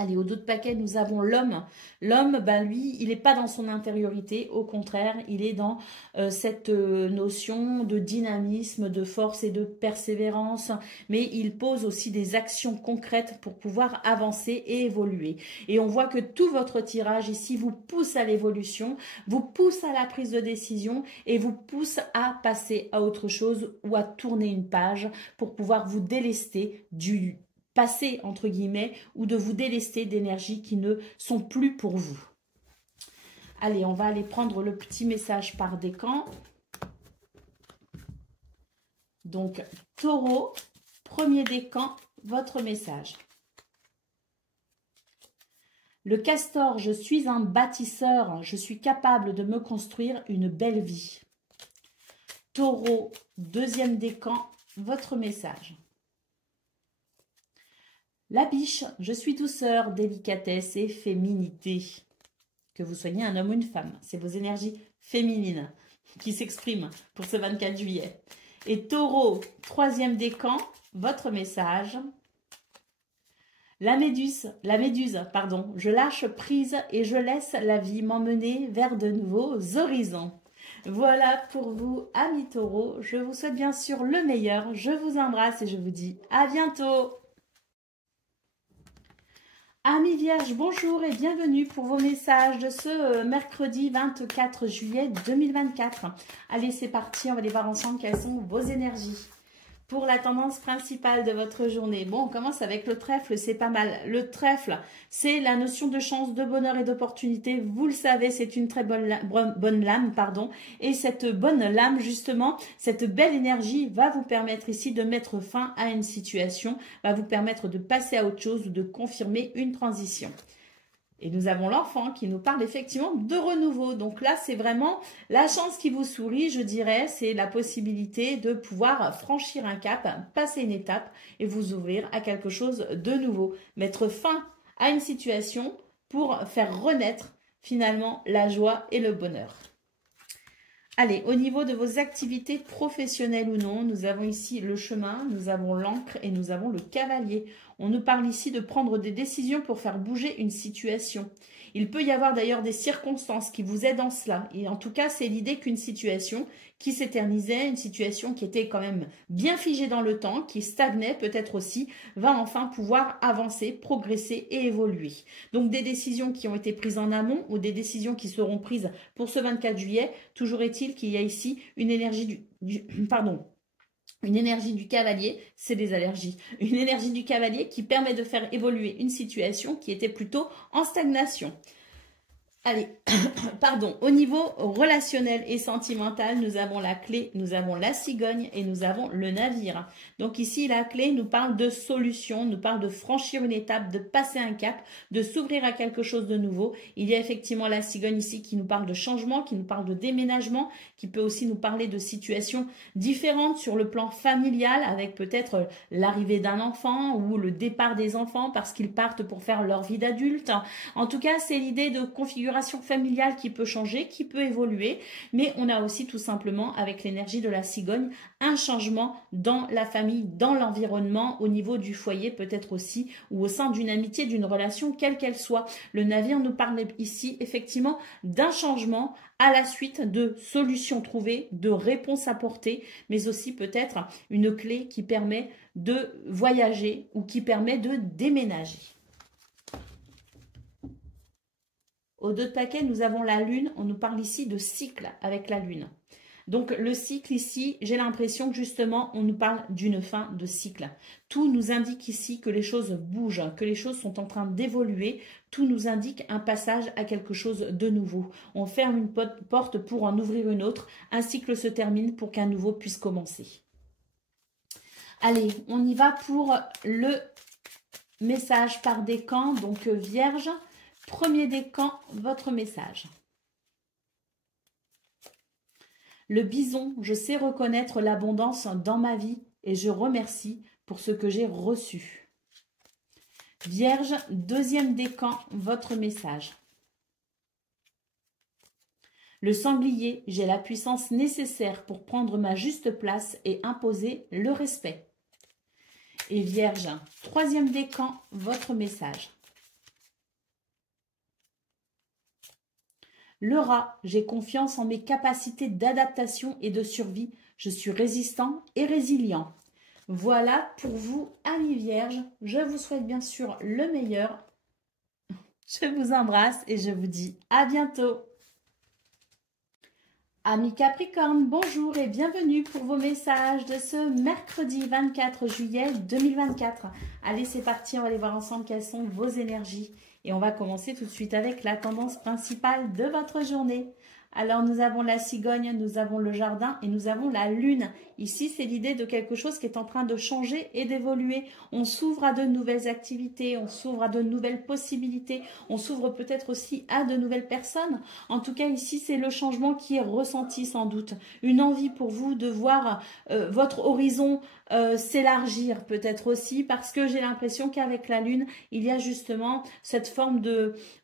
Allez, au dos de paquet, nous avons l'homme. L'homme, lui, il n'est pas dans son intériorité. Au contraire, il est dans cette notion de dynamisme, de force et de persévérance. Mais il pose aussi des actions concrètes pour pouvoir avancer et évoluer. Et on voit que tout votre tirage ici vous pousse à l'évolution, vous pousse à la prise de décision et vous pousse à passer à autre chose ou à tourner une page pour pouvoir vous délester du passé, entre guillemets, ou de vous délester d'énergies qui ne sont plus pour vous. Allez, on va aller prendre le petit message par décan. Donc, Taureau, premier décan, votre message. Le castor, je suis un bâtisseur, je suis capable de me construire une belle vie. Taureau, deuxième décan, votre message. La biche, je suis douceur, délicatesse et féminité. Que vous soyez un homme ou une femme, c'est vos énergies féminines qui s'expriment pour ce 24 juillet. Et Taureau, troisième décan, votre message. La méduse, je lâche prise et je laisse la vie m'emmener vers de nouveaux horizons. Voilà pour vous, amis Taureau. Je vous souhaite bien sûr le meilleur. Je vous embrasse et je vous dis à bientôt. Amis Vierge, bonjour et bienvenue pour vos messages de ce mercredi 24 juillet 2024. Allez, c'est parti, on va aller voir ensemble quelles sont vos énergies. Pour la tendance principale de votre journée, bon, on commence avec le trèfle, c'est pas mal. Le trèfle, c'est la notion de chance, de bonheur et d'opportunité. Vous le savez, c'est une très bonne lame, pardon. Et cette bonne lame, justement, cette belle énergie va vous permettre ici de mettre fin à une situation, va vous permettre de passer à autre chose ou de confirmer une transition. Et nous avons l'enfant qui nous parle effectivement de renouveau. Donc là, c'est vraiment la chance qui vous sourit, je dirais. C'est la possibilité de pouvoir franchir un cap, passer une étape et vous ouvrir à quelque chose de nouveau. Mettre fin à une situation pour faire renaître finalement la joie et le bonheur. Allez, au niveau de vos activités professionnelles ou non, nous avons ici le chemin, nous avons l'encre et nous avons le cavalier. On nous parle ici de prendre des décisions pour faire bouger une situation. Il peut y avoir d'ailleurs des circonstances qui vous aident en cela. Et en tout cas, c'est l'idée qu'une situation qui s'éternisait, une situation qui était quand même bien figée dans le temps, qui stagnait peut-être aussi, va enfin pouvoir avancer, progresser et évoluer. Donc des décisions qui ont été prises en amont ou des décisions qui seront prises pour ce 24 juillet, toujours est-il qu'il y a ici une énergie une énergie du cavalier, c'est des allergies. Une énergie du cavalier qui permet de faire évoluer une situation qui était plutôt en stagnation. Allez, pardon, au niveau relationnel et sentimental, nous avons la clé, nous avons la cigogne et nous avons le navire. Donc ici, la clé nous parle de solution, nous parle de franchir une étape, de passer un cap, de s'ouvrir à quelque chose de nouveau. Il y a effectivement la cigogne ici qui nous parle de changement, qui nous parle de déménagement, qui peut aussi nous parler de situations différentes sur le plan familial, avec peut-être l'arrivée d'un enfant ou le départ des enfants parce qu'ils partent pour faire leur vie d'adulte. En tout cas, c'est l'idée de configuration familiale qui peut changer, qui peut évoluer, mais on a aussi tout simplement avec l'énergie de la cigogne un changement dans la famille, dans l'environnement, au niveau du foyer peut-être aussi, ou au sein d'une amitié, d'une relation, quelle qu'elle soit. Le navire nous parle ici effectivement d'un changement à la suite de solutions trouvées, de réponses apportées, mais aussi peut-être une clé qui permet de voyager ou qui permet de déménager. Au dos de paquet, nous avons la lune. On nous parle ici de cycle avec la lune. Donc le cycle ici, j'ai l'impression que justement, on nous parle d'une fin de cycle. Tout nous indique ici que les choses bougent, que les choses sont en train d'évoluer. Tout nous indique un passage à quelque chose de nouveau. On ferme une porte pour en ouvrir une autre. Un cycle se termine pour qu'un nouveau puisse commencer. Allez, on y va pour le message par décan. Donc Vierge. Premier décan, votre message. Le bison, je sais reconnaître l'abondance dans ma vie et je remercie pour ce que j'ai reçu. Vierge, deuxième décan, votre message. Le sanglier, j'ai la puissance nécessaire pour prendre ma juste place et imposer le respect. Et Vierge, troisième décan, votre message. Le rat, j'ai confiance en mes capacités d'adaptation et de survie. Je suis résistant et résilient. Voilà pour vous, amis vierges. Je vous souhaite bien sûr le meilleur. Je vous embrasse et je vous dis à bientôt. Amis Capricorne, bonjour et bienvenue pour vos messages de ce mercredi 24 juillet 2024. Allez, c'est parti, on va aller voir ensemble quelles sont vos énergies. Et on va commencer tout de suite avec la tendance principale de votre journée. Alors, nous avons la cigogne, nous avons le jardin et nous avons la lune. Ici, c'est l'idée de quelque chose qui est en train de changer et d'évoluer. On s'ouvre à de nouvelles activités, on s'ouvre à de nouvelles possibilités, on s'ouvre peut-être aussi à de nouvelles personnes. En tout cas, ici, c'est le changement qui est ressenti sans doute. Une envie pour vous de voir votre horizon s'élargir peut-être aussi parce que j'ai l'impression qu'avec la lune, il y a justement cette forme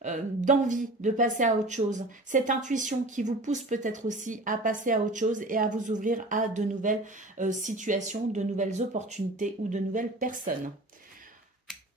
d'envie de passer à autre chose. Cette intuition qui vous pousse peut-être aussi à passer à autre chose et à vous ouvrir à de nouvelles situations, de nouvelles opportunités ou de nouvelles personnes.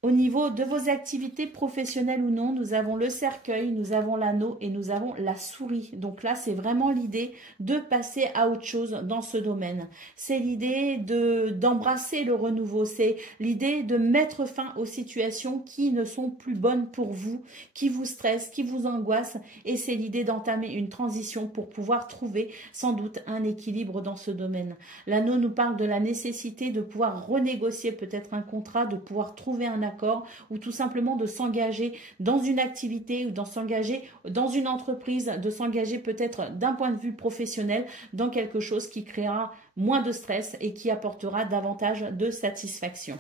Au niveau de vos activités professionnelles ou non, nous avons le cercueil, nous avons l'anneau et nous avons la souris. Donc là, c'est vraiment l'idée de passer à autre chose dans ce domaine. C'est l'idée d'embrasser le renouveau. C'est l'idée de mettre fin aux situations qui ne sont plus bonnes pour vous, qui vous stressent, qui vous angoissent. Et c'est l'idée d'entamer une transition pour pouvoir trouver sans doute un équilibre dans ce domaine. L'anneau nous parle de la nécessité de pouvoir renégocier peut-être un contrat, de pouvoir trouver un accord ou tout simplement de s'engager dans une activité ou de s'engager dans une entreprise, de s'engager peut-être d'un point de vue professionnel dans quelque chose qui créera moins de stress et qui apportera davantage de satisfaction.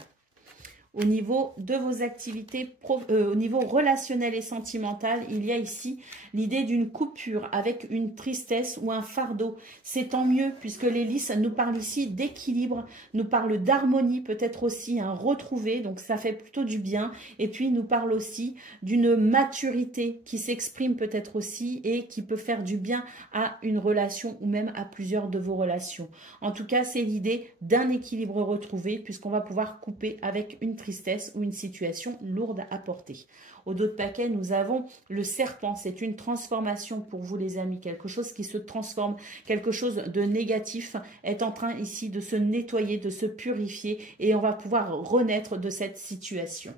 Au niveau de vos activités, au niveau relationnel et sentimental, il y a ici l'idée d'une coupure avec une tristesse ou un fardeau. C'est tant mieux puisque les lys nous parlent ici d'équilibre, nous parlent d'harmonie, peut-être aussi un retrouver, donc ça fait plutôt du bien. Et puis nous parle aussi d'une maturité qui s'exprime peut-être aussi et qui peut faire du bien à une relation ou même à plusieurs de vos relations. En tout cas, c'est l'idée d'un équilibre retrouvé puisqu'on va pouvoir couper avec une tristesse ou une situation lourde à porter. Au dos de paquet, nous avons le serpent. C'est une transformation pour vous les amis, quelque chose qui se transforme, quelque chose de négatif est en train ici de se nettoyer, de se purifier et on va pouvoir renaître de cette situation.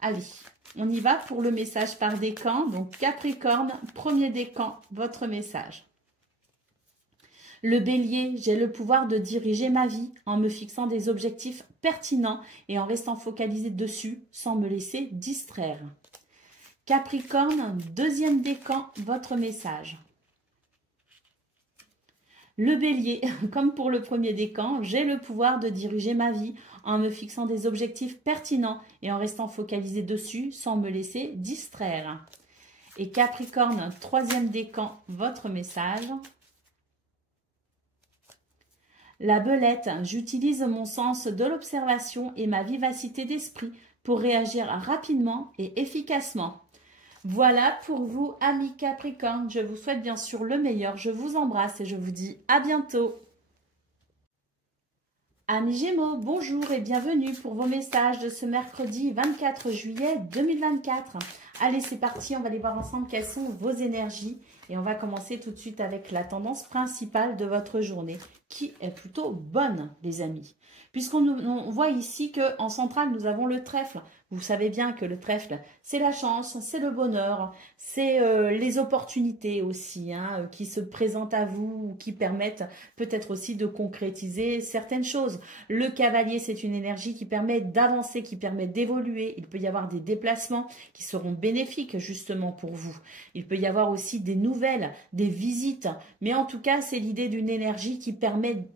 Allez, on y va pour le message par décan. Donc Capricorne, premier décan, votre message. Le bélier, j'ai le pouvoir de diriger ma vie en me fixant des objectifs pertinents et en restant focalisé dessus sans me laisser distraire. Capricorne, deuxième décan, votre message. Le bélier, comme pour le premier décan, j'ai le pouvoir de diriger ma vie en me fixant des objectifs pertinents et en restant focalisé dessus sans me laisser distraire. Et Capricorne, troisième décan, votre message. La belette, j'utilise mon sens de l'observation et ma vivacité d'esprit pour réagir rapidement et efficacement. Voilà pour vous, amis Capricorne. Je vous souhaite bien sûr le meilleur. Je vous embrasse et je vous dis à bientôt. Amis Gémeaux, bonjour et bienvenue pour vos messages de ce mercredi 24 juillet 2024. Allez, c'est parti, on va aller voir ensemble quelles sont vos énergies. Et on va commencer tout de suite avec la tendance principale de votre journée, qui est plutôt bonne, les amis. Puisqu'on voit ici qu'en centrale, nous avons le trèfle. Vous savez bien que le trèfle, c'est la chance, c'est le bonheur, c'est les opportunités aussi qui se présentent à vous, ou qui permettent peut-être aussi de concrétiser certaines choses. Le cavalier, c'est une énergie qui permet d'avancer, qui permet d'évoluer. Il peut y avoir des déplacements qui seront bénéfiques justement pour vous. Il peut y avoir aussi des nouvelles, des visites. Mais en tout cas, c'est l'idée d'une énergie qui permet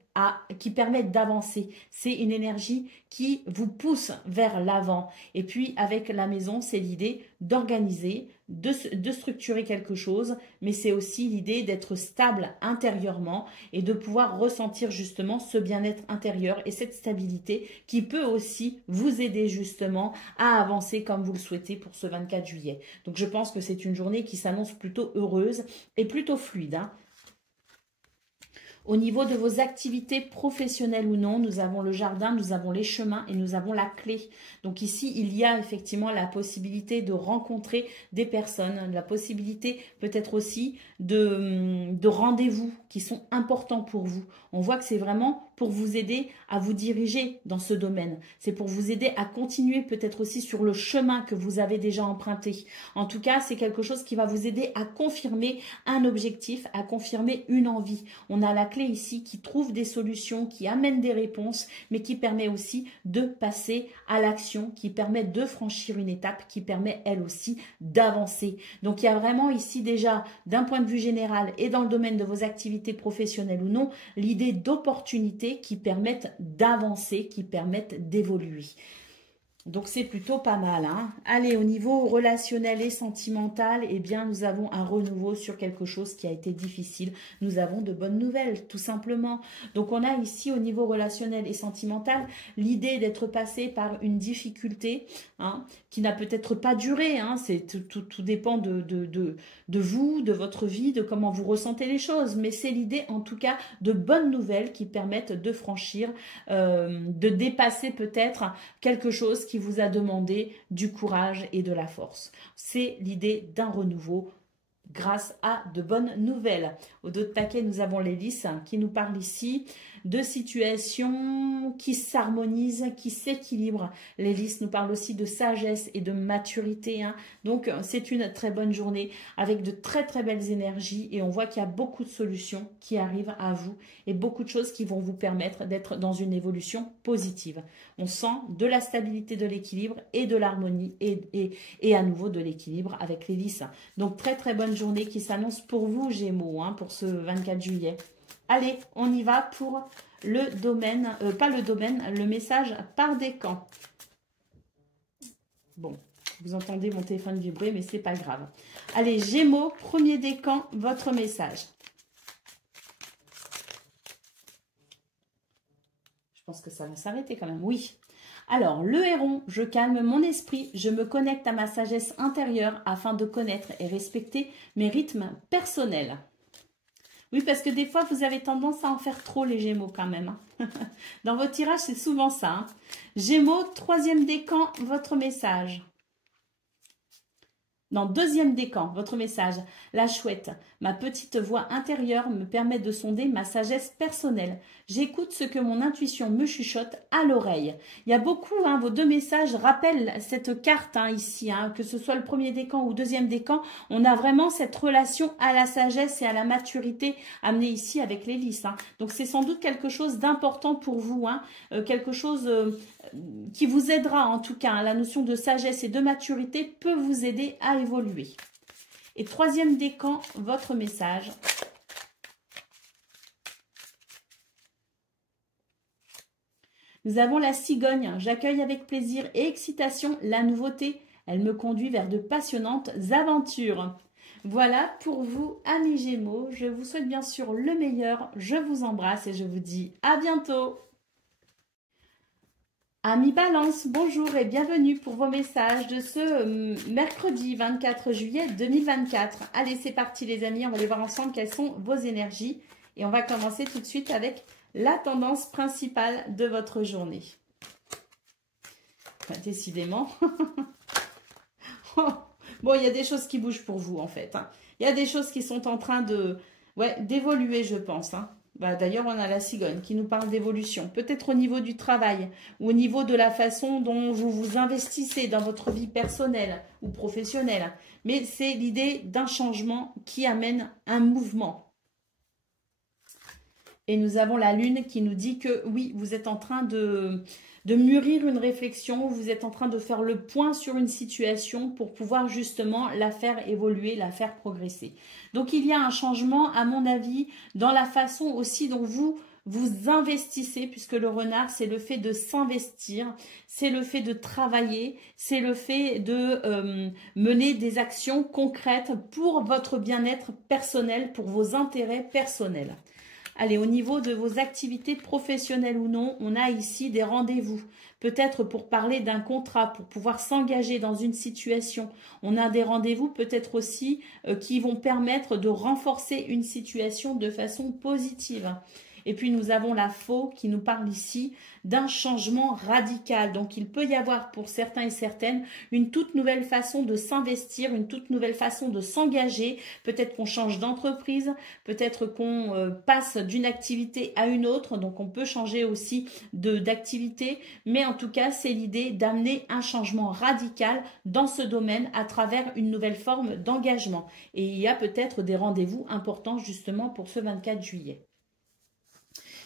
d'avancer. C'est une énergie qui vous pousse vers l'avant. Et puis, avec la maison, c'est l'idée d'organiser, de structurer quelque chose, mais c'est aussi l'idée d'être stable intérieurement et de pouvoir ressentir justement ce bien-être intérieur et cette stabilité qui peut aussi vous aider justement à avancer comme vous le souhaitez pour ce 24 juillet. Donc, je pense que c'est une journée qui s'annonce plutôt heureuse et plutôt fluide. Au niveau de vos activités professionnelles ou non, nous avons le jardin, nous avons les chemins et nous avons la clé. Donc ici, il y a effectivement la possibilité de rencontrer des personnes, la possibilité peut-être aussi de rendez-vous qui sont importants pour vous. On voit que c'est vraiment pour vous aider à vous diriger dans ce domaine. C'est pour vous aider à continuer peut-être aussi sur le chemin que vous avez déjà emprunté. En tout cas, c'est quelque chose qui va vous aider à confirmer un objectif, à confirmer une envie. On a la clé ici qui trouve des solutions, qui amène des réponses, mais qui permet aussi de passer à l'action, qui permet de franchir une étape, qui permet elle aussi d'avancer. Donc il y a vraiment ici déjà, d'un point de vue général et dans le domaine de vos activités professionnelles ou non, l'idée d'opportunités qui permettent d'avancer, qui permettent d'évoluer. Donc c'est plutôt pas mal. Allez, au niveau relationnel et sentimental, eh bien nous avons un renouveau sur quelque chose qui a été difficile. Nous avons de bonnes nouvelles, tout simplement. Donc on a ici au niveau relationnel et sentimental l'idée d'être passé par une difficulté qui n'a peut-être pas duré. Tout dépend de vous, de votre vie, de comment vous ressentez les choses. Mais c'est l'idée en tout cas de bonnes nouvelles qui permettent de franchir, de dépasser peut-être quelque chose qui vous a demandé du courage et de la force. C'est l'idée d'un renouveau grâce à de bonnes nouvelles. Au dos de paquet, nous avons l'hélice qui nous parle ici de situations qui s'harmonisent, qui s'équilibrent. L'hélice nous parle aussi de sagesse et de maturité. Donc, c'est une très bonne journée avec de très très belles énergies et on voit qu'il y a beaucoup de solutions qui arrivent à vous et beaucoup de choses qui vont vous permettre d'être dans une évolution positive. On sent de la stabilité, de l'équilibre et de l'harmonie et à nouveau de l'équilibre avec l'hélice. Donc, très très bonne journée qui s'annonce pour vous, Gémeaux, pour ce 24 juillet. Allez, on y va pour le domaine, le message par décan. Bon, vous entendez mon téléphone vibrer, mais c'est pas grave. Allez, Gémeaux, premier décan, votre message. Je pense que ça va s'arrêter quand même, oui. Alors, le héron, je calme mon esprit, je me connecte à ma sagesse intérieure afin de connaître et respecter mes rythmes personnels. Oui, parce que des fois, vous avez tendance à en faire trop, les Gémeaux, quand même. Dans vos tirages, c'est souvent ça. Gémeaux, troisième décan, votre message. Non, deuxième décan, votre message. La chouette, ma petite voix intérieure me permet de sonder ma sagesse personnelle. J'écoute ce que mon intuition me chuchote à l'oreille. Il y a beaucoup, vos deux messages rappellent cette carte ici, que ce soit le premier décan ou deuxième décan. On a vraiment cette relation à la sagesse et à la maturité amenée ici avec l'hélice. Donc, c'est sans doute quelque chose d'important pour vous, quelque chose qui vous aidera en tout cas. La notion de sagesse et de maturité peut vous aider à évoluer. Et troisième décan, votre message. Nous avons la cigogne. J'accueille avec plaisir et excitation la nouveauté. Elle me conduit vers de passionnantes aventures. Voilà pour vous, amis Gémeaux. Je vous souhaite bien sûr le meilleur. Je vous embrasse et je vous dis à bientôt. Amis Balance, bonjour et bienvenue pour vos messages de ce mercredi 24 juillet 2024. Allez, c'est parti les amis, on va aller voir ensemble quelles sont vos énergies. Et on va commencer tout de suite avec la tendance principale de votre journée. Enfin, décidément. Bon, il y a des choses qui bougent pour vous en fait. Il y a des choses qui sont en train d'évoluer, je pense. D'ailleurs, on a la cigogne qui nous parle d'évolution. Peut-être au niveau du travail ou au niveau de la façon dont vous vous investissez dans votre vie personnelle ou professionnelle. Mais c'est l'idée d'un changement qui amène un mouvement. Et nous avons la lune qui nous dit que oui, vous êtes en train de mûrir une réflexion, vous êtes en train de faire le point sur une situation pour pouvoir justement la faire évoluer, la faire progresser. Donc il y a un changement, à mon avis, dans la façon aussi dont vous investissez, puisque le renard, c'est le fait de s'investir, c'est le fait de travailler, c'est le fait de mener des actions concrètes pour votre bien-être personnel, pour vos intérêts personnels. Allez, au niveau de vos activités professionnelles ou non, on a ici des rendez-vous. Peut-être pour parler d'un contrat, pour pouvoir s'engager dans une situation. On a des rendez-vous peut-être aussi qui vont permettre de renforcer une situation de façon positive. Et puis nous avons la faux qui nous parle ici d'un changement radical. Donc il peut y avoir pour certains et certaines une toute nouvelle façon de s'investir, une toute nouvelle façon de s'engager. Peut-être qu'on change d'entreprise, peut-être qu'on passe d'une activité à une autre. Donc on peut changer aussi d'activité. Mais en tout cas, c'est l'idée d'amener un changement radical dans ce domaine à travers une nouvelle forme d'engagement. Et il y a peut-être des rendez-vous importants justement pour ce 24 juillet.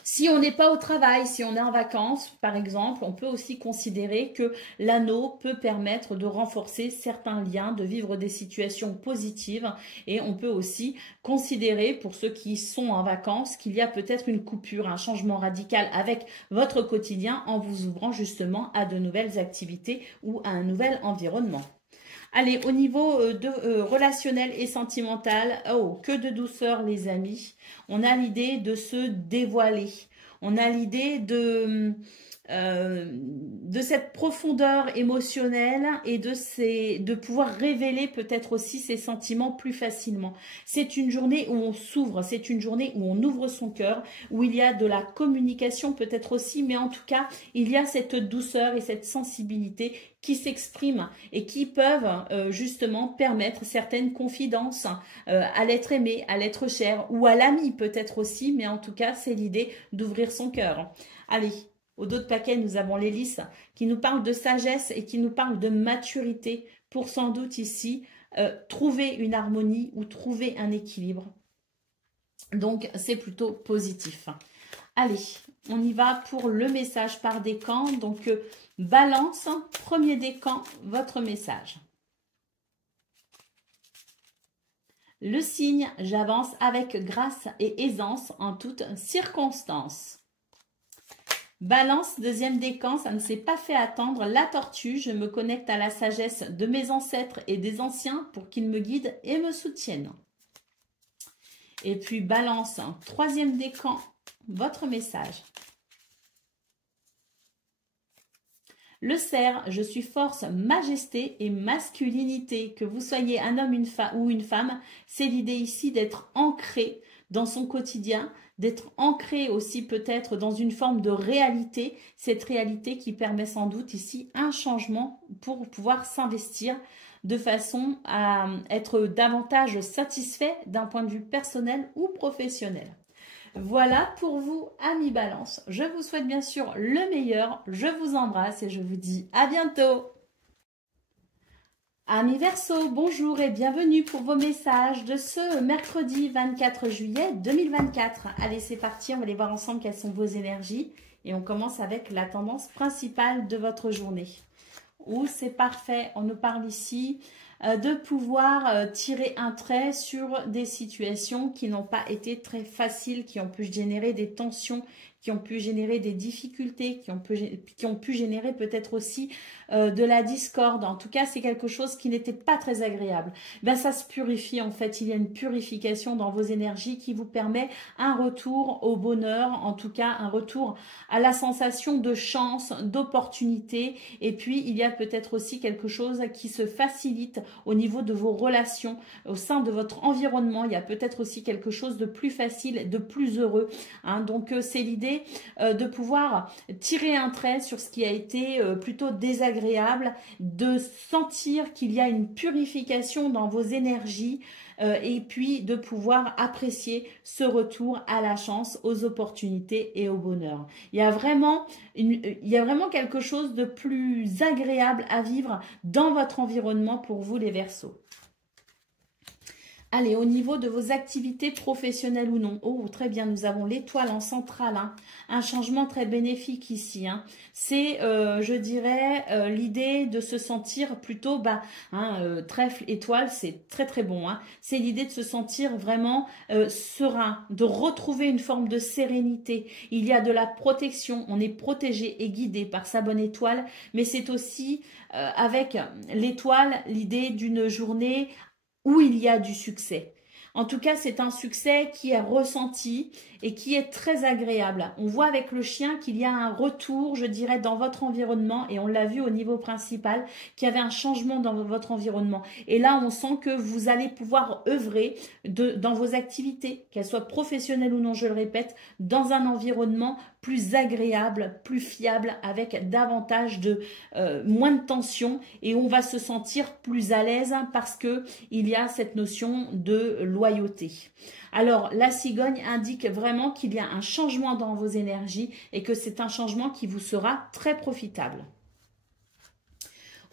Si on n'est pas au travail, si on est en vacances, par exemple, on peut aussi considérer que l'anneau peut permettre de renforcer certains liens, de vivre des situations positives. Et on peut aussi considérer, pour ceux qui sont en vacances, qu'il y a peut-être une coupure, un changement radical avec votre quotidien en vous ouvrant justement à de nouvelles activités ou à un nouvel environnement. Allez, au niveau relationnel et sentimental, oh, que de douceur les amis. On a l'idée de se dévoiler. On a l'idée de cette profondeur émotionnelle et de pouvoir révéler peut-être aussi ses sentiments plus facilement. C'est une journée où on s'ouvre, c'est une journée où on ouvre son cœur, où il y a de la communication peut-être aussi, mais en tout cas, il y a cette douceur et cette sensibilité qui s'expriment et qui peuvent justement permettre certaines confidences à l'être aimé, à l'être cher ou à l'ami peut-être aussi, mais en tout cas, c'est l'idée d'ouvrir son cœur. Allez. Au dos de paquet, nous avons l'hélice qui nous parle de sagesse et qui nous parle de maturité pour sans doute ici trouver une harmonie ou trouver un équilibre. Donc, c'est plutôt positif. Allez, on y va pour le message par décan. Donc, balance, premier décan, votre message. Le signe, j'avance avec grâce et aisance en toutes circonstances. Balance, deuxième décan, ça ne s'est pas fait attendre. La tortue, je me connecte à la sagesse de mes ancêtres et des anciens pour qu'ils me guident et me soutiennent. Et puis balance, troisième décan, votre message. Le cerf, je suis force, majesté et masculinité. Que vous soyez un homme ou une femme, c'est l'idée ici d'être ancré dans son quotidien, d'être ancré aussi peut-être dans une forme de réalité, cette réalité qui permet sans doute ici un changement pour pouvoir s'investir de façon à être davantage satisfait d'un point de vue personnel ou professionnel. Voilà pour vous, amis Balance. Je vous souhaite bien sûr le meilleur, je vous embrasse et je vous dis à bientôt. Amis Verseau, bonjour et bienvenue pour vos messages de ce mercredi 24 juillet 2024. Allez, c'est parti, on va aller voir ensemble quelles sont vos énergies. Et on commence avec la tendance principale de votre journée. Ouh, c'est parfait, on nous parle ici de pouvoir tirer un trait sur des situations qui n'ont pas été très faciles, qui ont pu générer des tensions, qui ont pu générer des difficultés, qui ont pu générer peut-être aussi de la discorde. En tout cas, c'est quelque chose qui n'était pas très agréable. Ben, ça se purifie en fait. Il y a une purification dans vos énergies qui vous permet un retour au bonheur, en tout cas un retour à la sensation de chance, d'opportunité. Et puis, il y a peut-être aussi quelque chose qui se facilite au niveau de vos relations, au sein de votre environnement. Il y a peut-être aussi quelque chose de plus facile, de plus heureux. Hein. Donc, c'est l'idée de pouvoir tirer un trait sur ce qui a été plutôt désagréable, de sentir qu'il y a une purification dans vos énergies et puis de pouvoir apprécier ce retour à la chance, aux opportunités et au bonheur. Il y a vraiment quelque chose de plus agréable à vivre dans votre environnement pour vous les Verseaux. Allez, au niveau de vos activités professionnelles ou non. Oh, très bien, nous avons l'étoile en centrale. Hein. Un changement très bénéfique ici. Hein. C'est, je dirais, l'idée de se sentir plutôt, trèfle, étoile, c'est très très bon. Hein. C'est l'idée de se sentir vraiment serein, de retrouver une forme de sérénité. Il y a de la protection, on est protégé et guidé par sa bonne étoile, mais c'est aussi avec l'étoile l'idée d'une journée où il y a du succès. En tout cas, c'est un succès qui est ressenti et qui est très agréable. On voit avec le chien qu'il y a un retour, je dirais, dans votre environnement, et on l'a vu au niveau principal, qu'il y avait un changement dans votre environnement. Et là, on sent que vous allez pouvoir œuvrer dans vos activités, qu'elles soient professionnelles ou non, je le répète, dans un environnement plus agréable, plus fiable, avec davantage de moins de tension, et on va se sentir plus à l'aise parce que il y a cette notion de loyauté. Alors, la cigogne indique vraiment qu'il y a un changement dans vos énergies et que c'est un changement qui vous sera très profitable.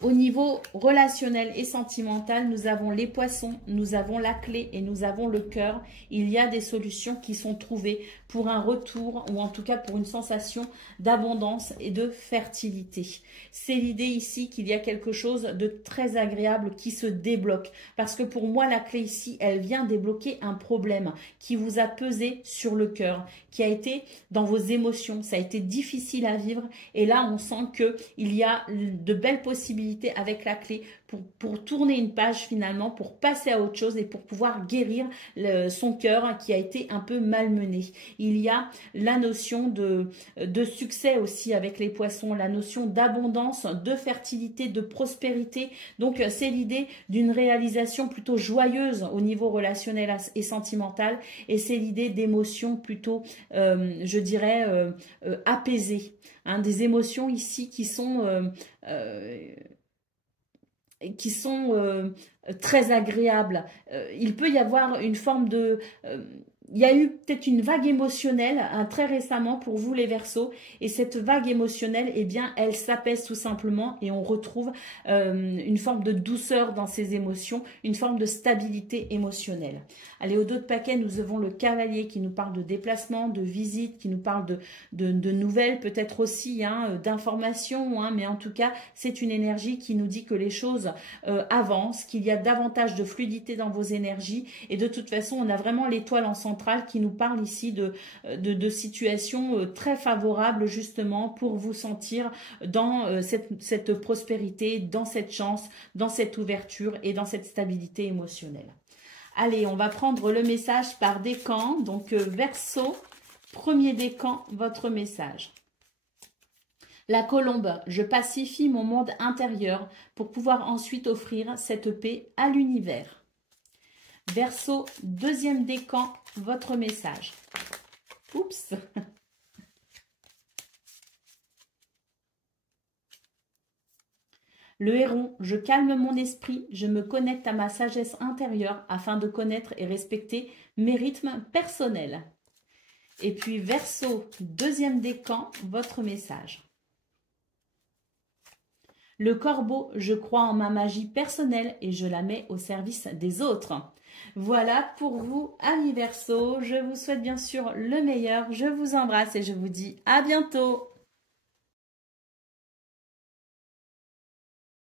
Au niveau relationnel et sentimental, nous avons les poissons, nous avons la clé et nous avons le cœur. Il y a des solutions qui sont trouvées pour un retour ou en tout cas pour une sensation d'abondance et de fertilité. C'est l'idée ici qu'il y a quelque chose de très agréable qui se débloque. Parce que pour moi, la clé ici, elle vient débloquer un problème qui vous a pesé sur le cœur, qui a été dans vos émotions. Ça a été difficile à vivre et là, on sent qu'il y a de belles possibilités stabilité avec la clé pour tourner une page finalement, pour passer à autre chose et pour pouvoir guérir son cœur qui a été un peu malmené. Il y a la notion de succès aussi avec les poissons, la notion d'abondance, de fertilité, de prospérité. Donc c'est l'idée d'une réalisation plutôt joyeuse au niveau relationnel et sentimental, et c'est l'idée d'émotions plutôt, je dirais, apaisées. Hein, des émotions ici qui sont très agréables. Il peut y avoir une forme de... il y a eu peut-être une vague émotionnelle très récemment pour vous les Verseaux, et cette vague émotionnelle, eh bien, elle s'apaise tout simplement et on retrouve une forme de douceur dans ces émotions, une forme de stabilité émotionnelle. Allez, au dos de paquet, nous avons le cavalier qui nous parle de déplacement, de visite, qui nous parle de nouvelles, peut-être aussi hein, d'informations, hein, mais en tout cas, c'est une énergie qui nous dit que les choses avancent, qu'il y a davantage de fluidité dans vos énergies, et de toute façon, on a vraiment l'étoile en centrale qui nous parle ici de situations très favorables justement pour vous sentir dans cette prospérité, dans cette chance, dans cette ouverture et dans cette stabilité émotionnelle. Allez, on va prendre le message par décan. Donc, Verseau, premier décan, votre message. La colombe, je pacifie mon monde intérieur pour pouvoir ensuite offrir cette paix à l'univers. Verseau, deuxième décan, votre message. Oups. Le héron, je calme mon esprit, je me connecte à ma sagesse intérieure afin de connaître et respecter mes rythmes personnels. Et puis Verseau, deuxième décan, votre message. Le corbeau, je crois en ma magie personnelle et je la mets au service des autres. Voilà pour vous, amis Verseaux. Je vous souhaite bien sûr le meilleur. Je vous embrasse et je vous dis à bientôt.